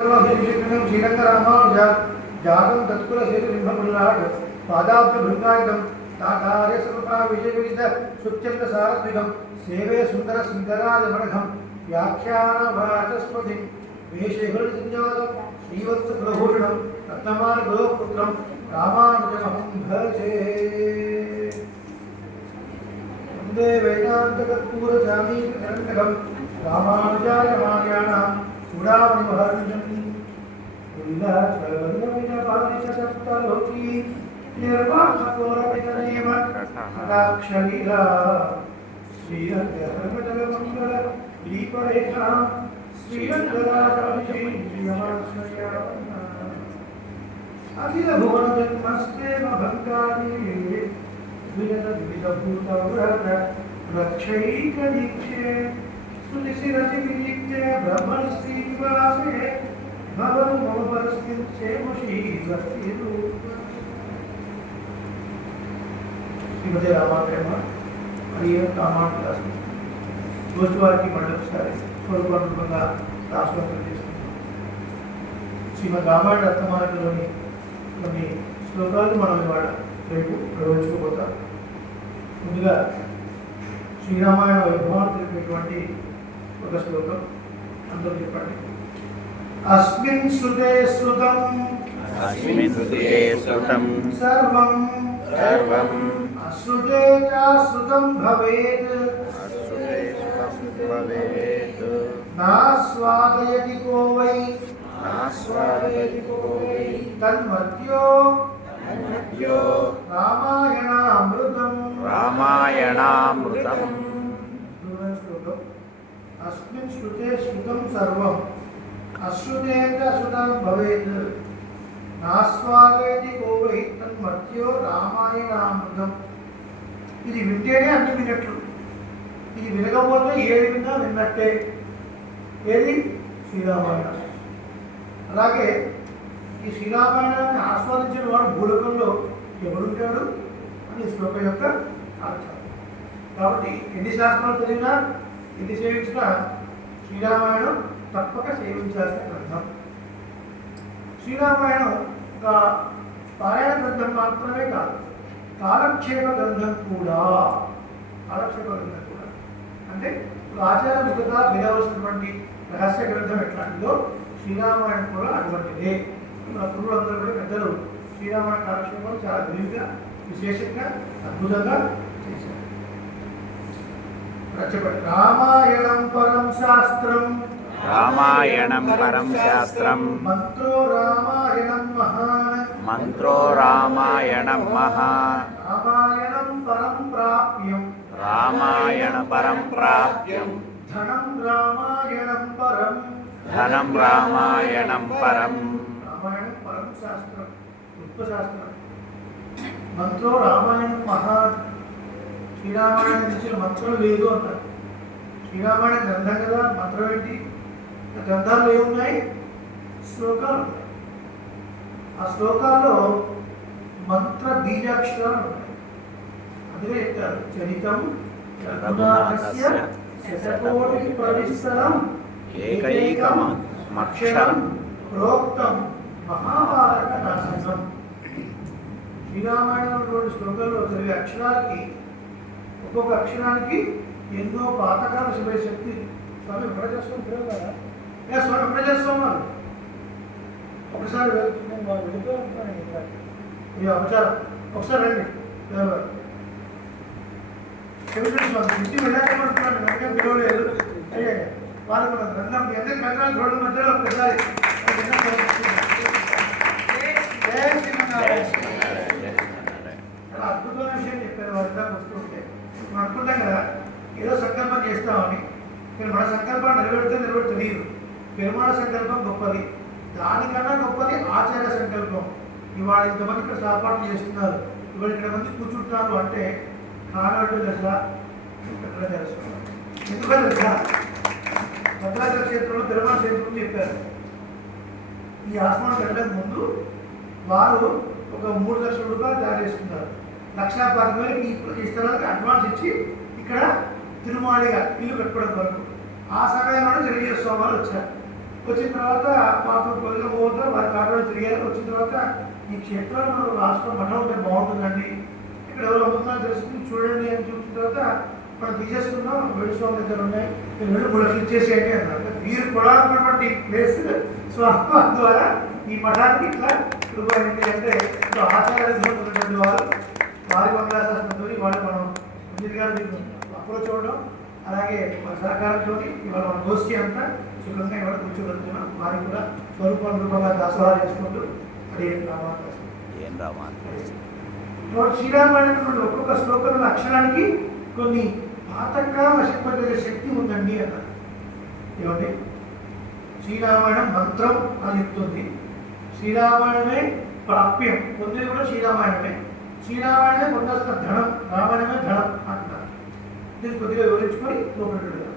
श्रीरंगरामानुज जातं तत्कुलशेषबिम्बपुल्लाट् पादाब्जभृङ्गायुधं तातार्य सर्वपा विजयविदित सुच्चन्द्रसारद्विगं सेवे सुन्दरसुन्दराजमणघं व्याख्यानवाचस्पतिं वेशेहृदिसञ्जातं श्रीवत्सकुलभूषणं रत्नमालगुरोपुत्रं रामानुजमहं भजे वन्दे वेदान्तकर्पूरचामीकरण्यकं रामानुजाय मार्याणां चूडामणिमहर्निजम् उल्लासवल्लविनपालिशसप्तलोकी निर्वाहकोरपितनेम कटाक्षलीला श्रीरङ्गधर्मजलमङ्गल दीपरेखां श्रीरङ्गराजाभिषेक्यमाश्रयामः अखिलभुवनजन्मस्तेम भङ्गानि द्विजभूतव्रत रक्षैकदीक्षे सुनिशिरतिविलिख्य ब्रह्मश्रीनिवासे भवन् मम परस्मिन् क्षेमशीलस्थितु श्रीमती रामाप्रेम మరియు కామాంధ్రాస్ రోజువారికి మళ్ళొకసారి స్వరూపంగా రాష్ట్రం చేసుకుంటాం. శ్రీమద్ రామాయణ రత్నమాలలోని కొన్ని శ్లోకాలు మనం ఇవాళ రేపు ప్రవేశించబోతాం. ముందుగా శ్రీరామాయణ వైభవాన్ని తెలిపేటువంటి ఒక శ్లోకం అందరూ చెప్పండి. అస్మిన్ సుతే శ్రుతం సర్వం అశ్రుతే చ శ్రుతం భవేత్ నాస్వాదయతి కో వై తన్మధ్యో రామాయణామృతం అస్మిన్ శ్రుతే శ్రుతం సర్వం అశ్రుతే చ శ్రుతం భవేత్ నాస్వాదయతి కో వై తన్మధ్యో రామాయణామృతం. ఇది వింటేనే అన్ని విన్నట్లు, ఇది వినకపోతే ఏది విన్నా విన్నట్టే. ఏది? శ్రీరామాయణం. అలాగే ఈ శ్రీరామాయణాన్ని ఆస్వాదించిన వాడు భూలోకంలో ఎవడుంటాడు అని శ్లోకం యొక్క అర్థం. కాబట్టి ఎన్ని శాస్త్రాలు చదివినా ఎన్ని సేవించినా శ్రీరామాయణం తప్పక సేవించాల్సిన గ్రంథం. శ్రీరామాయణం ఒక పారాయణ గ్రంథం మాత్రమే కాదు, కాలక్షేప గ్రంథం కూడా. కాలక్షేప గ్రంథం కూడా అంటే ఆచార ముఖత వినవలసినటువంటి రహస్య గ్రంథం ఎట్లాంటిదో శ్రీరామాయణం కూడా అటువంటిదే. మన గురువులందరూ కూడా పెద్దలు శ్రీరామాయణ కాలక్షేపం చాలా విరివిగా విశేషంగా అద్భుతంగా చేశారు. చెప్పండి. రామాయణం పరం శాస్త్రం మంత్రో రామాయణం మహాన్ రామాయణం పరం ప్రాప్యం ధనం రామాయణం పరం. రామాయణం పరం శాస్త్రం, గొప్ప శాస్త్రం. మంత్రో రామాయణం మహాన్. శ్రీరామాయణం ఇచ్చిన మంత్రం లేదు అన్నారు. శ్రీరామాయణ గ్రంథం కదా, మంత్రం ఏంటి? గ్రంథాలు ఏమున్నాయి? శ్లోకాలు. ఆ శ్లోకాల్లో మంత్ర బీజాక్షరాలు ఉన్నాయి. అందుకే చెప్తారు చరితం రఘునాథస్య శతకోటి పరిసరం ఏకైకమక్షరం ప్రోక్తం మహాభారత నాశనం. శ్రీరామాయణంలో శ్లోకాల్లో చదివే అక్షరాలకి, ఒక్కొక్క అక్షరానికి ఎన్నో పాతకాల శక్తి. స్వామి ప్రజాస్వామి తిరగలరా? స్వామి ప్రజాస్వామి ఒకసారి వెళ్తున్నాం, వాళ్ళు వెళ్తూ ఉంటాను. ఈ అపచారం ఒకసారి రండి. స్వామి ఇంటి వెళ్ళాకమంటున్నాను, వెనక పిలవలేదు. అయ్యే వాళ్ళు మన గ్రంథం ఎందుకు గ్రంథాలు చూడడం మధ్యలో ఒకసారి చాలా అద్భుతమైన విషయం చెప్పారు. వాళ్ళ వస్తుంటే మనం అనుకుంటాం కదా ఏదో సంకల్పం చేస్తామని. మీరు మన సంకల్పాన్ని నెరవేరుతుంది. పెరుమాళ సంకల్పం గొప్పది, దానికన్నా గొప్పది ఆచార్య సంకల్పం. ఇవాళ ఇంతమంది ఇక్కడ సాపాటు చేస్తున్నారు, ఇవాళ ఇక్కడ మంది కూర్చుంటున్నారు అంటే కానట్టు దశ తెలుసుకున్నారు. ఎందుకంటే భద్రాచల క్షేత్రంలో పెరుమాళ క్షేత్రం చెప్పారు. ఈ ఆస్మాన్ వెళ్ళడానికి ముందు వారు ఒక 3 లక్షల రూపాయలు తయారు చేసుకున్నారు. 1,10,000 ఈ స్థలానికి అడ్వాన్స్ ఇచ్చి ఇక్కడ తిరుమాళిగా ఇల్లు కట్టుకోవడం వరకు. ఆ సమయంలో చిరంజీవి స్వామి వారు వచ్చారు. వచ్చిన తర్వాత మాకు వచ్చిన తర్వాత ఈ క్షేత్రాలు మనకు రాష్ట్రం మఠం ఉంటే బాగుంటుందండి, ఇక్కడ ఎవరు అమ్ముతున్నారో తెలుసుకుని చూడండి అని చూసిన తర్వాత మనం తీసేసుకున్నాం, వేడి స్వామి దగ్గర ఉన్నాయి, మీరు 3 లక్షలు ఇచ్చేసేయండి అన్నారు. వీరు కొడాలన్నటువంటి ప్లేస్ స్వామి ద్వారా ఈ మఠానికి ఇట్లా రూపాయింది అంటే ఆచార్యులు ఉన్నటువంటి వారు వారి మంగళాశాసనంతో వాళ్ళు మనం సునీల్ గారు అప్రోచ్ అవ్వడం, అలాగే మన సహకారంతో ఇవాళ మన గోష్ఠి అంతా సుఖంగా ఇవాళ కూర్చోగలుగుతున్నాం. వారికి కూడా స్వరూపం రూపంగా దాసోహాలు చేసుకుంటూ అది శ్రీరామాయణంలో ఒక్కొక్క శ్లోకంలో అక్షరానికి కొన్ని పాతకంగా వశపడే శక్తి ఉందండి అన్నారు. ఏమండి, శ్రీరామాయణం మంత్రం అని చెప్తుంది, శ్రీరామాయణమే ప్రాప్యం, పొందేది కూడా శ్రీరామాయణమే, శ్రీరామాయణమే పొందాల్సిన ధనం, రామాయణమే ధనం అంటారు. దీన్ని కొద్దిగా వివరించుకొని లోపలికి వెళ్దాం.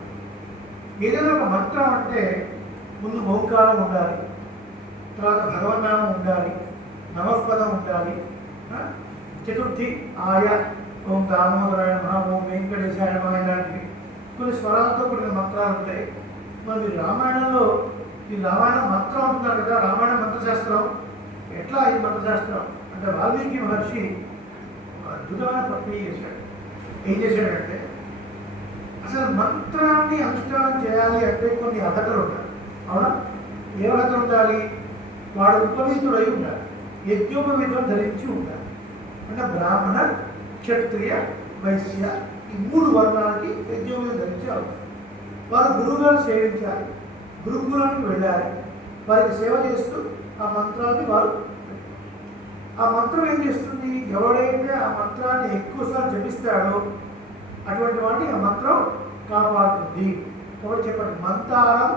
ఏదైనా ఒక మంత్రం అంటే ముందు ఓంకారం ఉండాలి, తర్వాత భగవన్నామం ఉండాలి, నమఃపదం ఉండాలి, చతుర్థి ఆయ ఓం దామోదరాయ నమః, ఓం వెంకటేశాయ నమః ఇలాంటివి కొన్ని స్వరాలతో కూడిన మంత్రాలు ఉంటాయి. మరి రామాయణంలో ఈ రామాయణం మంత్రం అంటున్నారు కదా, రామాయణ మంత్రశాస్త్రం ఎట్లా ఈ మంత్రశాస్త్రం అంటే వాల్మీకి మహర్షి అద్భుతమైన ప్రక్రియ చేశాడు. ఏం చేశాడంటే అసలు మంత్రాన్ని అనుష్ఠానం చేయాలి అంటే కొన్ని అర్హతలు ఉంటాయి. అవునా? ఏ అర్హతలు ఉండాలి? వాడు ఉపవీతుడై ఉండాలి, యజ్ఞోపవీతం ధరించి ఉండాలి. అంటే బ్రాహ్మణ, క్షత్రియ, వైశ్య ఈ 3 వర్ణాలకి యజ్ఞోపవీతం ధరించి అవుతారు. వారు గురువుగారు సేవించాలి, గురుకులానికి వెళ్ళాలి, వారికి సేవ చేస్తూ ఆ మంత్రాన్ని వారు, ఆ మంత్రం ఏం చేస్తుంది, ఎవడైతే ఆ మంత్రాన్ని ఎక్కువసార్లు జపిస్తాడో అటువంటి వాడిని ఆ మంత్రం కాపాడుతుంది. కాబట్టి చెప్పండి, మంతారం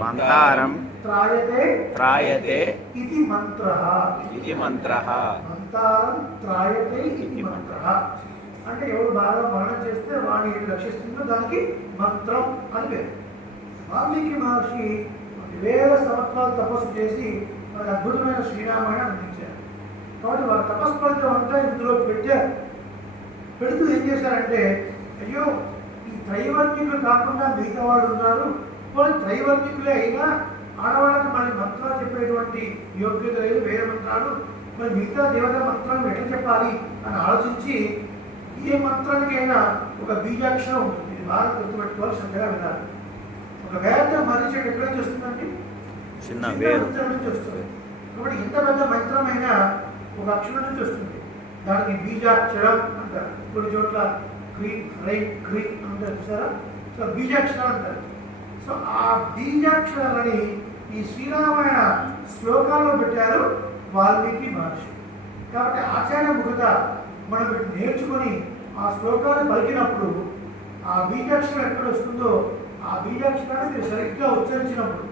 మంతారం త్రాయతే త్రాయతే ఇది మంత్రః. ఇది మంత్రః. మంతారం త్రాయతే ఇది మంత్రః అంటే ఎవరు బాగా మరణం చేస్తే వాడిని ఏది రక్షిస్తుందో దానికి మంత్రం అని పేరు. వాల్మీకి మహర్షి 1000 సంవత్సరాలు తపస్సు చేసి మనకు అద్భుతమైన శ్రీరామాయణం అందించారు. కాబట్టి వారి తపస్ఫలితం అంతా ఇందులో పెట్టారు. పెడుతూ ఏం చేశారంటే, అయ్యో ఈ త్రైవర్ణికులు కాకుండా మిగతా వాళ్ళు ఉన్నారు, వాళ్ళు త్రైవర్ణికులే అయినా ఆడవాళ్ళకి మళ్ళీ మంత్రాలు చెప్పేటువంటి యోగ్యత లేదు, వేరే మంత్రాలు, మరి మిగతా దేవతా మంత్రాలు ఎట్లా చెప్పాలి అని ఆలోచించి ఏ మంత్రానికైనా ఒక బీజాక్షరం ఉంటుంది. ఇది బాగా గుర్తుపెట్టుకోవాలి, శ్రద్ధగా వినాలి. ఒక వేద మనిషి ఎక్కడ నుంచి వస్తుందండి? చిన్న వేరు నుంచి వస్తుంది. కాబట్టి ఇంత పెద్ద మంత్రమైనా ఒక అక్షరం నుంచి వస్తుంది, దానికి బీజాక్షరం అంటారు. కొన్ని చోట్ల క్రీమ్ ఫ్రై క్రీమ్ అంటారు చూసారా, సో బీజాక్షరాలు అంటారు. సో ఆ బీజాక్షరాలని ఈ శ్రీరామాయణ శ్లోకాల్లో పెట్టారు వాల్మీకి మహర్షి. కాబట్టి ఆచార్య ముఖత మనం నేర్చుకొని ఆ శ్లోకాన్ని పలికినప్పుడు ఆ బీజాక్షరం ఎక్కడ వస్తుందో ఆ బీజాక్షరాన్ని మీరు సరిగ్గా ఉచ్చరించినప్పుడు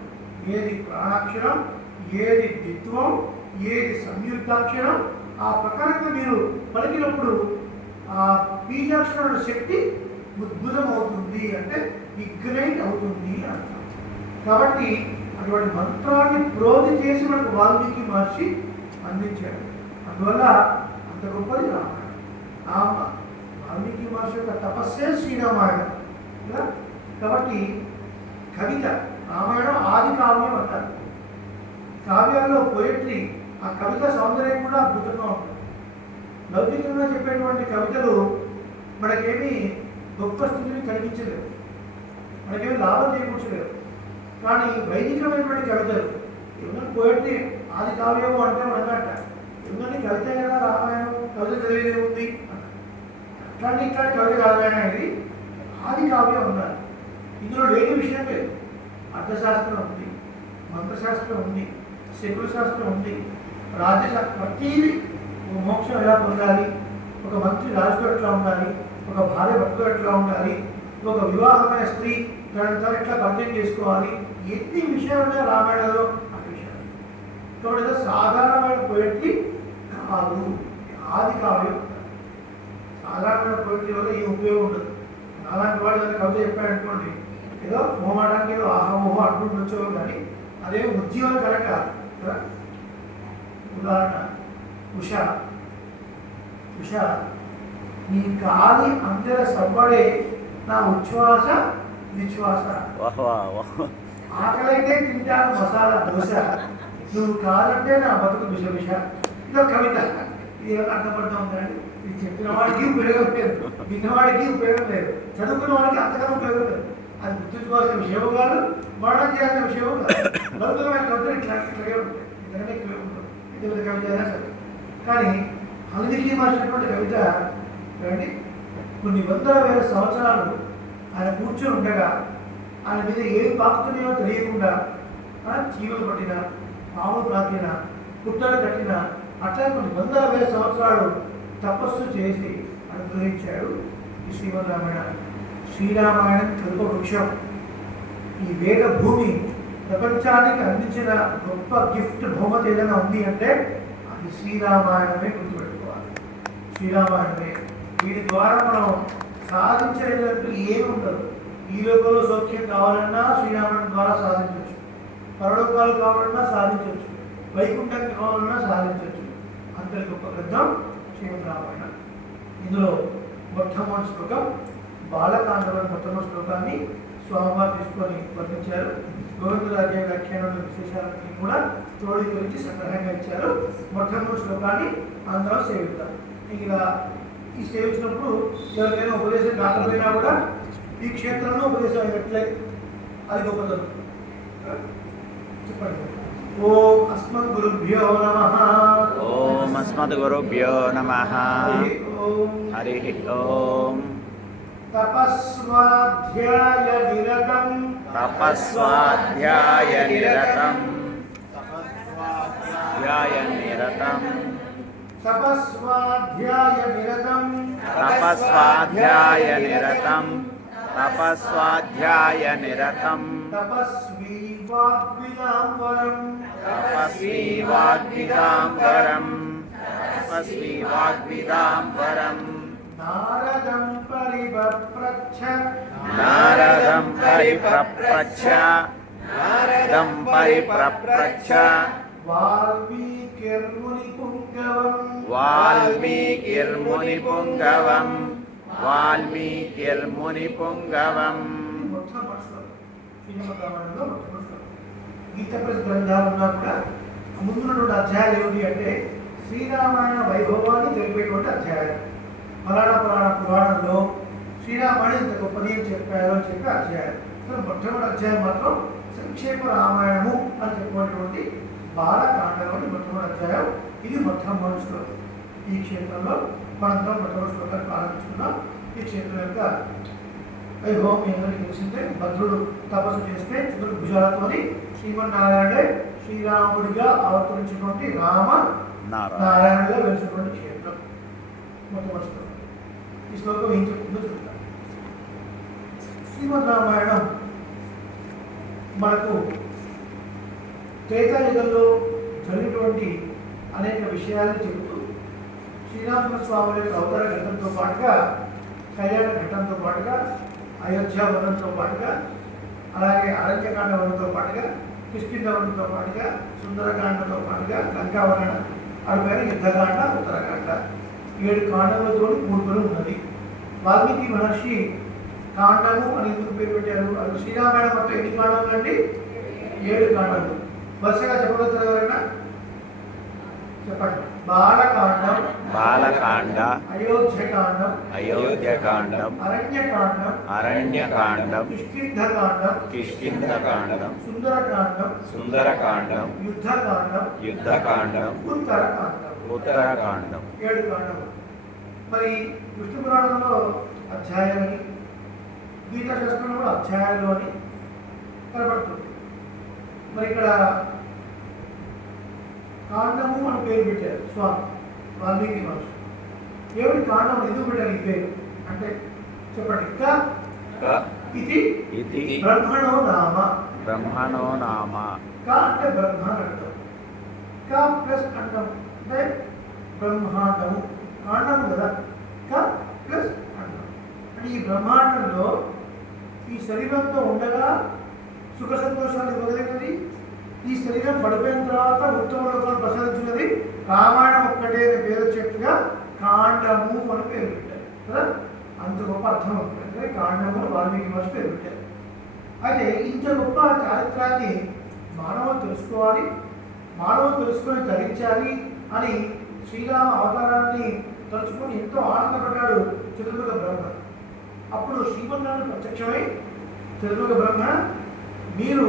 ఏది ప్రాణాక్షరం, ఏది ద్విత్వం, ఏది సంయుక్తాక్షరం, ఆ ప్రకారంగా మీరు పలికినప్పుడు ఆ బీజాక్షరం శక్తి ఉద్భుతం అవుతుంది, అంటే ఇగ్నైట్ అవుతుంది అంటారు. కాబట్టి అటువంటి మంత్రాన్ని ప్రోధి చేసి మనకు వాల్మీకి మహర్షి అందించాడు. అందువల్ల అంత గొప్పది రామాయణం. ఆ వాల్మీకి మహర్షి యొక్క తపస్సే శ్రీరామాయణం కదా. కాబట్టి కవిత, రామాయణం ఆది కావ్యం అంటారు. కావ్యాల్లో పోయట్రీ, ఆ కవిత సౌందర్యం కూడా అద్భుతంగా ఉంటుంది. లౌకికంగా చెప్పేటువంటి కవితలు మనకేమీ గొప్ప స్థితిని కలిగించలేవు, మనకేమీ లాభం చేకూర్చలేవు. కానీ వైదికమైనటువంటి కవితలు, ఏమన్నా పోయట్రీ ఆది కావ్యము అంటే మనకంట ఏమన్నా కవిత కదా రామాయణం, కవిత చదివేదే ఉంది అట్లాంటి ఇట్లాంటి కవిత రామాయణం ఇది ఆది కావ్యం ఉన్నారు. ఇందులో లేని విషయం లేదు. అర్థశాస్త్రం ఉంది, మంత్రశాస్త్రం ఉంది, శకుల శాస్త్రం ఉంది, రాజ్యశాస్త్రం, ప్రతీది మోక్షం ఎలా పొందాలి, ఒక మంత్రి రాజుతో ఎట్లా ఉండాలి, ఒక భార్య భర్తతో ఎట్లా ఉండాలి, ఒక వివాహమైన స్త్రీ తను ఎట్లా పరిచయం చేసుకోవాలి, ఎన్ని విషయాలు రామాయణంలో అన్ని విషయాలు. కాబట్టి ఏదో సాధారణమైన పోయిట్రీ కాదు, ఆది కావ్యం. సాధారణమైన పోయిట్రీ వల్ల ఈ ఉపయోగం ఉండదు. అలాంటి వాడు ఏదైనా కవిత చెప్పాడనుకోండి, ఏదో మొహమాటానికి ఏదో ఆహోహో అనుకుంటుండొచ్చో, కానీ అదే ఉద్యోగం కనుక కదా. ఉదాహరణ ఉష, ఉష నీ గాలి అందర సవ్వడే నా ఉచ్ఛ్వాస నిశ్వాస. ఆకలైతే తింటాను మసాలా దోశ, నువ్వు కాదంటే నా బతుకు విష ఇదో కవిత. ఇది అర్థపడుతూ ఉందండి. ఇది చెప్పిన వాడికి ఉపయోగం లేదు, విన్నవాడికి ఉపయోగం లేదు, చదువుకున్న వాడికి అంతకన్నా ఉపయోగం లేదు. అది గుర్తుంచుకోవాల్సిన విషయం కాదు, మరణం చేయాల్సిన విషయం కాదు. లౌకికమైన కవితలు ఇట్లాగే ఉంటాయి, ఇంతకనే ఎక్కువ ఉంటుంది. ఇది కవిత అయినా సరే. కానీ వాల్మీకి రాసినటువంటి కవిత ఏమండి, కొన్ని వందల వేల సంవత్సరాలు ఆయన కూర్చొని ఉండగా ఆయన మీద ఏం పాకుతున్నాయో తెలియకుండా చీమలు పట్టిన, పాములు ప్రాకిన, పుట్టలు కట్టిన, అట్లా కొన్ని వందల వేల సంవత్సరాలు తపస్సు చేసి అనుగ్రహించాడు ఈ శ్రీమద్ రామాయణాన్ని. శ్రీరామాయణం కల్ప వృక్షం. ఈ వేద భూమి ప్రపంచానికి అందించిన గొప్ప గిఫ్ట్ బహుమతి ఏదైనా ఉంది అంటే అది శ్రీరామాయణమే గుర్తుపెట్టుకోవాలి. శ్రీరామాయణమే. వీటి ద్వారా మనం సాధించేటట్టు ఏమి ఉండదు. ఈ లోకంలో సౌఖ్యం కావాలన్నా శ్రీరామాయణం ద్వారా సాధించవచ్చు, పరలోకాలు కావాలన్నా సాధించవచ్చు, వైకుంఠం కావాలన్నా సాధించవచ్చు. అంతటి గొప్ప గ్రంథం శ్రీమద్ రామాయణం. ఇందులో మొట్టమొదటి శ్లోకం బాలకాండలోని మొట్టమొదటి శ్లోకాన్ని స్వామివారు తీసుకొని వర్ణించారు. గోవిందరాజయ్య వ్యాఖ్యానంలో విశేషాలన్నీ కూడా తోడీకరించి సంగ్రహంగా ఇచ్చారు. మొట్టమొదటి శ్లోకాన్ని అందరం సేవిద్దాం. ఇలా ఈ సేవించినప్పుడు ఎవరికైనా ఉపదేశం కాకపోయినా కూడా ఈ క్షేత్రంలో ఉపదేశం అయినట్లే అది గొప్పతనం. చెప్పండి. ఓం అస్మద్గురుభ్యో నమః. ఓం అస్మద్గురుభ్యో నమః. హరి ఓం. తపస్వాధ్యాయ నిరతం. తపస్వాధ్యాయ నిరతం. తపస్వాధ్యాయ నిరతం. తపస్వాధ్యాయ నిరతం. తపస్వాధ్యాయ నిరతం. తపస్వాధ్యాయ నిరతం. తపస్వీ వాగ్విదాంబరం. తపస్వీ వాగ్విదాంబరం. తపస్వీ వాగ్విదాంబరం. నారదం పరిపప్రచ్ఛ. నారదం పరిప్రప్రచ్ఛ. నారదం పరిప్రప్రచ్ఛ. వాల్మీకిర్మునిపుంగవం. వాల్మీకిర్మునిపుంగవం. వాల్మీకిర్మునిపుంగవం. గీత ప్రెస్ గ్రంథాలు ఉన్నా కూడా ముందున్నటువంటి అధ్యాయాలు ఏమిటి అంటే శ్రీరామాయణ వైభవాన్ని తెలిపేటువంటి అధ్యాయాలు. పురాణ పురాణంలో శ్రీరామాయణ ఇంత గొప్పది అని చెప్పారు అని చెప్పే అధ్యాయాలు. మొట్టమొదటి అధ్యాయం మాత్రం సంక్షేమ రామాయణము అని చెప్పుకున్నటువంటి బాలకాండలోని మొట్టమొదటి అధ్యాయం. ఇది మొట్టమొదటి శ్లోకం. ఈ క్షేత్రంలో మనందరం మొట్టమొదటి శ్లోకాన్ని ప్రారంభించుకున్నాం. ఈ క్షేత్రం యొక్క వైభవం మీ అందరికీ తెలిసిందే. భద్రుడు తపస్సు చేస్తే చతుర్ భుజాలతోని శ్రీమన్నారాయణే శ్రీరాముడిగా అవతరించినటువంటి రామ నారాయణుగా వెలిసినటువంటి క్షేత్రం మొట్టమొదటి శ్లోకం. ఈ శ్లోకం ఏం చెప్తుందో చెప్తాను. శ్రీమద్ రామాయణం మనకు త్రేతాయుగంలో జరిగినటువంటి అనేక విషయాలను చెబుతూ శ్రీరామ స్వామి యొక్క అవతార ఘట్టంతో పాటుగా, కళ్యాణ ఘట్టంతో పాటుగా, అయోధ్య వనంతో పాటుగా, అలాగే అరణ్యకాండ వనంతో పాటుగా, కిష్కింధ వనంతో పాటుగా, సుందరకాండతో పాటుగా, లంకావరణ, అడుపైన యుద్ధకాండ, ఉత్తరకాండ 7 కాండములతో కూడుకొని ఉన్నది. వాల్మీకి మహర్షి కాండము అని ఎందుకు పేరు పెట్టారు? అది శ్రీరామాయణం మొత్తం ఎన్ని కాండములు అండి? 7 కాండములు. వరుసగా చెప్పగలుగుతారు ఎవరైనా? చెప్పండి. బాలకాండం, బాలకాండ, అయోధ్యకాండం, అయోధ్యకాండం, అరణ్యకాండం, అరణ్యకాండం, కిష్కింధకాండం, కిష్కింధకాండం, సుందరకాండం, సుందరకాండం, యుద్ధకాండం, యుద్ధకాండం, ఉత్తరకాండం. ఉత్తరకాండం. 7 కాండములు. మరి విష్ణు పురాణంలో అధ్యాయాలని, గీతా శాస్త్రంలో కూడా అధ్యాయాలు అని కనబడుతుంది. మరి ఇక్కడ కాండము అని పేరు పెట్టారు స్వామి వాల్మీకి మహర్షి. ఏమిటి కాండం ఎందుకు పెట్టారు ఈ పేరు అంటే చెప్పండి. ఇది ఇది బ్రహ్మణో నామ. బ్రహ్మణో నామ. క అంటే బ్రహ్మ అంటాం. క ప్లస్ అంటాం అంటే బ్రహ్మాండము. కాండము కదా, క ప్లస్ అంటాం అంటే ఈ బ్రహ్మాండంలో ఈ శరీరంతో ఉండగా సుఖ సంతోషాలు ఇవ్వగలిగినది, ఈ శరీరం పడిపోయిన తర్వాత ఉత్తమ లోకాలు ప్రసాదించినది రామాయణం ఒక్కటే అని పేరు వచ్చేట్టుగా కాండము అని పేరు పెట్టారు కదా. అంత గొప్ప అర్థం ఉంటుంది. కాండము వాల్మీకి మహర్షి పేరు పెట్టారు. అయితే ఇంత గొప్ప చారిత్రాన్ని మానవులు తెలుసుకోవాలి, మానవుడు తెలుసుకొని తరించాలి అని శ్రీరామ అవతారాన్ని తలుచుకొని ఎంతో ఆనందపడ్డాడు చతుర్ముఖ బ్రహ్మ. అప్పుడు శ్రీమన్నారాయణ ప్రత్యక్షమై, చతుర్ముఖ బ్రహ్మ, మీరు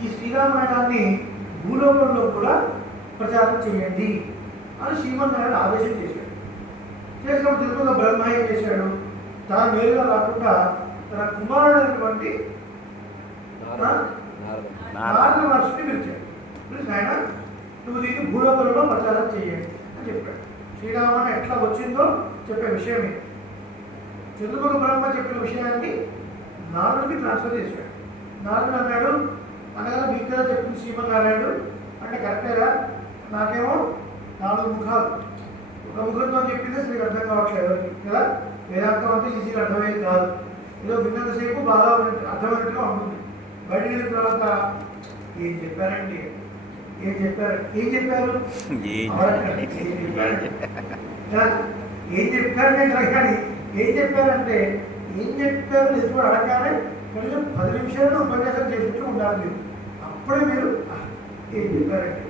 ఈ శ్రీరామాయణాన్ని భూలోకంలో కూడా ప్రచారం చేయండి అని శ్రీమన్నారాయణ ఆదేశం చేశాడు. చేసినప్పుడు చతుర్ముఖ బ్రహ్మ ఏం చేశాడు, తాను నేరుగా రాకుండా తన కుమారుడైనటువంటి నారద మహర్షిని పిలిచాడు. పిలిచి ఆయన నువ్వు దీన్ని భూలోకంలో ప్రచారం చేయండి అని చెప్పాడు. శ్రీరామాయణం ఎట్లా వచ్చిందో చెప్పే విషయం ఇది. చతుర్ముఖ బ్రహ్మ చెప్పిన విషయాన్ని నారదుడికి ట్రాన్స్ఫర్ చేశాడు. నారదుడు అన్నాడు, అనగా మీకు కదా చెప్పింది శ్రీమన్నారాయణుడు అంటే కరెక్టేరా, నాకేమో 4 ముఖాలు, ఒక ముఖంతో చెప్పింది అసలు అర్థం కావట్లేదు కదా. వేదాంతం అంటే ఈజీగా అర్థమయ్యేది కాదు. ఏదో విన్నంతసేపు బాగా అర్థమైనట్టుగా ఉంటుంది. బయటికి వెళ్ళిన తర్వాత ఏం చెప్పారండి, ఏం చెప్పారు ఏం చెప్పారు కానీ ఏం చెప్పారంటే ఏం చెప్పారు ఎదురు అడగానే కనీసం 10 నిమిషాలు ఉపన్యాసం చేసినట్టు ఉండాలి మీరు. అప్పుడే మీరు ఏం చెప్పారండి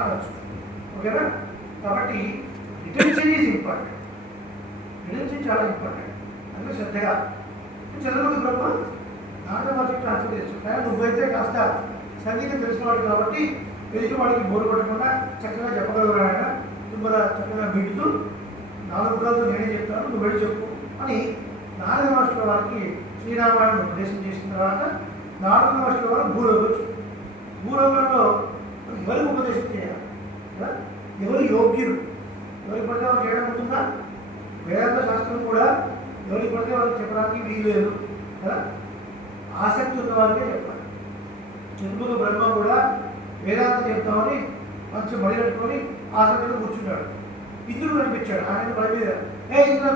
అనొచ్చు. ఓకేనా? కాబట్టి రిటెన్షన్ ఈజ్ ఇంపార్టెంట్. రిటెన్షన్ చాలా ఇంపార్టెంట్. అందుకే శ్రద్ధగా చదువుకు బ్రహ్మ నాన్న వాటికి ట్రాన్స్ఫర్ చేస్తాడు. కానీ నువ్వైతే కాస్త సంగీతం తెలిసినవాడు కాబట్టి ఎదుటి వాడికి బోరు కొట్టకుండా చక్కగా చెప్పగలరు. ఆయన తుమ్మల చక్కగా బిడ్డుతూ 4 ముఖాలతో నేనే చెప్తాను, నువ్వు వెళ్ళి చెప్పు అని నారద మహర్షుల వారికి శ్రీరామాయణం ఉపదేశం చేసిన తర్వాత నారద మహర్షుల వారు భూలోకంలో ఎవరికి ఉపదేశం చేయాలి కదా, ఎవరు యోగ్యులు, ఎవరికి పడితే వాళ్ళు చేయడం ఉంటుందా? వేదాంత శాస్త్రం కూడా ఎవరికి పడితే వాళ్ళకి చెప్పడానికి వీలు లేదు కదా, ఆసక్తి ఉన్న వారికే చెప్పాలి. చతుర్ముఖ బ్రహ్మ కూడా వేదాంతం చెప్తామని మంచి మడి కట్టుకొని ఆసక్తిలో కూర్చున్నాడు. ఇంద్రుడు కనిపించాడు. ఆయన బడి మీద ఇంద్ర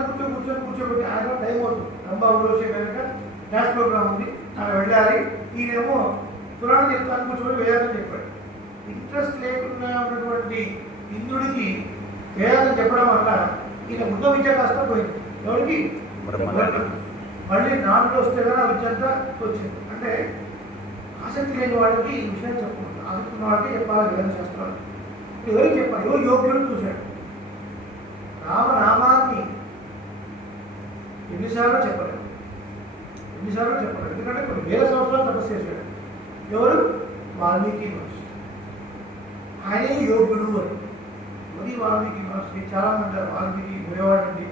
కూర్చోబెట్టి ఆయన టైం అవుతుంది. రంబాబులో వచ్చే కనుక డాన్స్ ప్రోగ్రామ్ ఉంది, ఆయన వెళ్ళాలి. ఈయనేమో పురాణం చెప్తాను కూర్చోబెట్టి వేదాంతం చెప్పాడు. ఇంట్రెస్ట్ లేకుండా ఉన్నటువంటి ఇంద్రుడికి వేదాంతం చెప్పడం వల్ల ఈయన ముందు విద్య కాస్త పోయింది. ఎవరికి? మళ్ళీ 4 వస్తే కదా ఆ విద్య అంతా వచ్చింది. అంటే ఆసక్తి లేని వాడికి ఈ విషయం చెప్పకూడదు, ఆసక్తి ఉన్న వాడికి చెప్పాలి వేద శాస్త్రాలు. ఎవరికి చెప్పాలి? ఎవరు యోగ్యుడు చూశాడు. రామనామాన్ని ఎన్నిసార్లు చెప్పలేదు, ఎందుకంటే కొన్ని వేల సంవత్సరాలు తపస్సు చేశాడు. ఎవరు? వాల్మీకి మహర్షి. ఆయనే యోగ్యుడు అని. మరి వాల్మీకి మహర్షి చాలామంది వాల్మీకి పోయేవాడండి,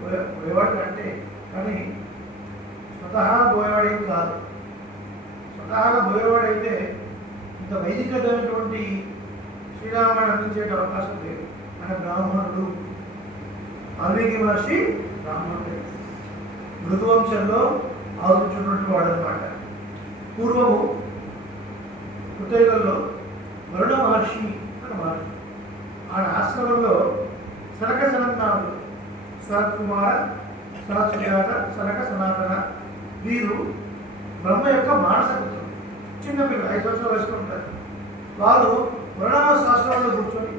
పోయేవాడు అంటే కానీ స్వతహా పోయేవాడేం కాదు. స్వతహాగా పోయేవాడైతే ఇంత వైదికమైనటువంటి శ్రీరామాయణం అందించే అవకాశం లేదు. ఆయన బ్రాహ్మణుడు. వాల్మీకి మహర్షి బ్రాహ్మణుడు, మృదువంశంలో ఆలోచించినటువంటి వాడు అనమాట. పూర్వము కృతయుగంలో వరుణ మహర్షి అని మహర్షి, ఆయన ఆశ్రమంలో సనక సనందనాథుడు, సనత్ కుమార, సనత్ సుజాత, సనక సనాతన వీరు బ్రహ్మ యొక్క మానసపుత్రులు. చిన్నపిల్లలు 5 సంవత్సరాల వయసులో ఉంటారు. వారు వరుణ శాస్త్రాల్లో కూర్చొని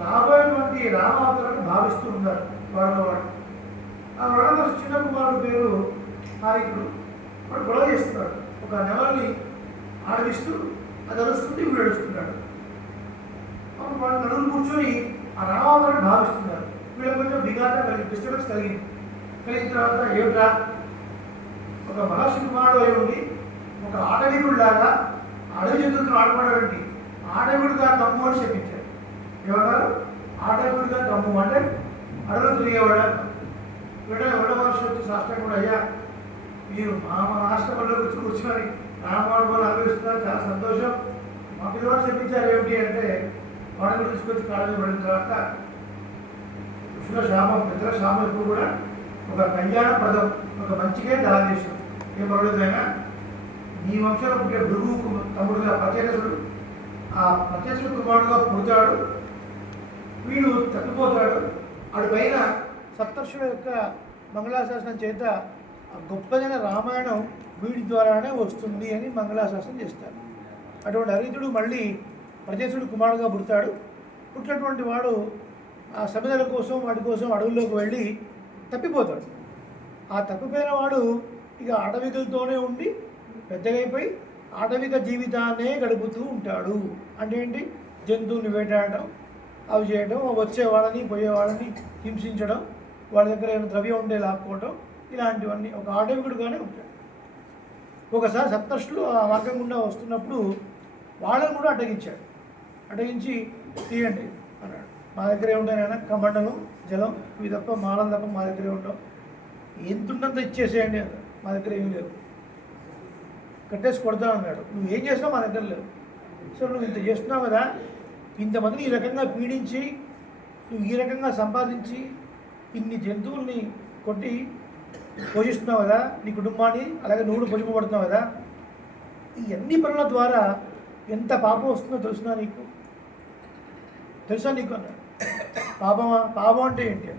రాబోయేటువంటి రామావతారాన్ని భావిస్తూ ఉన్నారు. వాడు ఆ వరుణ చిన్న కుమారుడు పేరు హారికుడు. వాడు గొడవ చేస్తున్నాడు. ఒక నెమల్ని ఆడవిస్తూ అది అరుస్తుంటే వీడు ఏడుస్తున్నాడు. అప్పుడు వాళ్ళు నడువులు కూర్చొని ఆ రామావతారాన్ని భావిస్తున్నారు. వీళ్ళకి కొంచెం విఘాతం కలిగి డిస్టర్బెన్స్ కలిగిన తర్వాత ఏమిట్రా, ఒక మహర్షి కుమారుడు అయి ఉండి ఒక ఆటవీరుడిలాగా అడవి జంతువులను ఆడుకోవడం, ఆటవీడుగా కమ్ము అని చెప్పించారు. ఏమన్నారు? ఆటవీడుగా కమ్ము అంటే అడవులు తిరిగేవాడ. ఎవడ మహర్షి వచ్చి శాస్త్రం కూడా, అయ్యా మీరు మా ఆశ్రమంలో వచ్చి కూర్చొని రామాడు వాళ్ళు అనుభవిస్తున్నారు, చాలా సంతోషం, మా పిల్లవాడు చెప్పించారు ఏమిటి అంటే వాడిని తీసుకొచ్చి కాళ్ళ పడిన తర్వాత మిత్ర శ్యామ ఇప్పుడు కూడా ఒక కళ్యాణ పదం, ఒక మంచిగా దారితీస్తుంది. ఏం పర్వాలేదైనా నీ వంశంలో పుట్టే భృగు తమ్ముడుగా ప్రత్యేకసుడు, ఆ ప్రత్యేకసుడు కుమారుడుగా పుడతాడు, వీడు తప్పిపోతాడు. ఆడి పైన సప్తర్షుల యొక్క మంగళాశాసనం చేత గొప్పదైన రామాయణం వీడి ద్వారానే వస్తుంది అని మంగళాశాసనం చేస్తారు. అటువంటి హరితుడు మళ్ళీ ప్రత్యేకుడు కుమారుడుగా పుడతాడు. పుట్టినటువంటి వాడు ఆ సమిధల కోసం వాటి కోసం అడవుల్లోకి వెళ్ళి తప్పిపోతాడు. ఆ తప్పిపోయిన వాడు ఇక అడవికులతోనే ఉండి పెద్దగైపోయి ఆటవిక జీవితాన్నే గడుపుతూ ఉంటాడు. అంటే ఏంటి? జంతువుని వేటాడటం, అవి చేయడం, వచ్చే వాళ్ళని పోయే వాళ్ళని హింసించడం, వాళ్ళ దగ్గర ఏమైనా ద్రవ్యం ఉండే లాక్కోవడం, ఇలాంటివన్నీ ఒక ఆటవికుడుగానే ఉంటాడు. ఒకసారి సప్తర్షులు ఆ మార్గం గుండా వస్తున్నప్పుడు వాళ్ళని కూడా అడ్డగించాడు. అడ్డగించి తీయండి అన్నాడు. మా దగ్గర ఏముంటాయైనా కమండలం, జలం, ఇవి తప్ప మాలలు తప్ప మా దగ్గరే ఉండవు, ఎంతుండంత ఇచ్చేసేయండి అన్నాడు. మా దగ్గర ఏం లేవు, కట్టేసి కొడతా అన్నాడు. నువ్వు ఏం చేసినా మా దగ్గర లేవు. సో నువ్వు ఇంత చేస్తున్నావు కదా, ఇంతమందిని ఈ రకంగా పీడించి, నువ్వు ఈ రకంగా సంపాదించి, ఇన్ని జంతువుల్ని కొట్టి పోషిస్తున్నావు కదా నీ కుటుంబాన్ని, అలాగే నువ్వు పోషింపబడుతున్నావు కదా, ఈ అన్ని పనుల ద్వారా ఎంత పాపం వస్తుందో తెలుసునా నీకు? తెలుసా నీకు అన్నాడు. పాపమా? పాపం అంటే ఏంటి?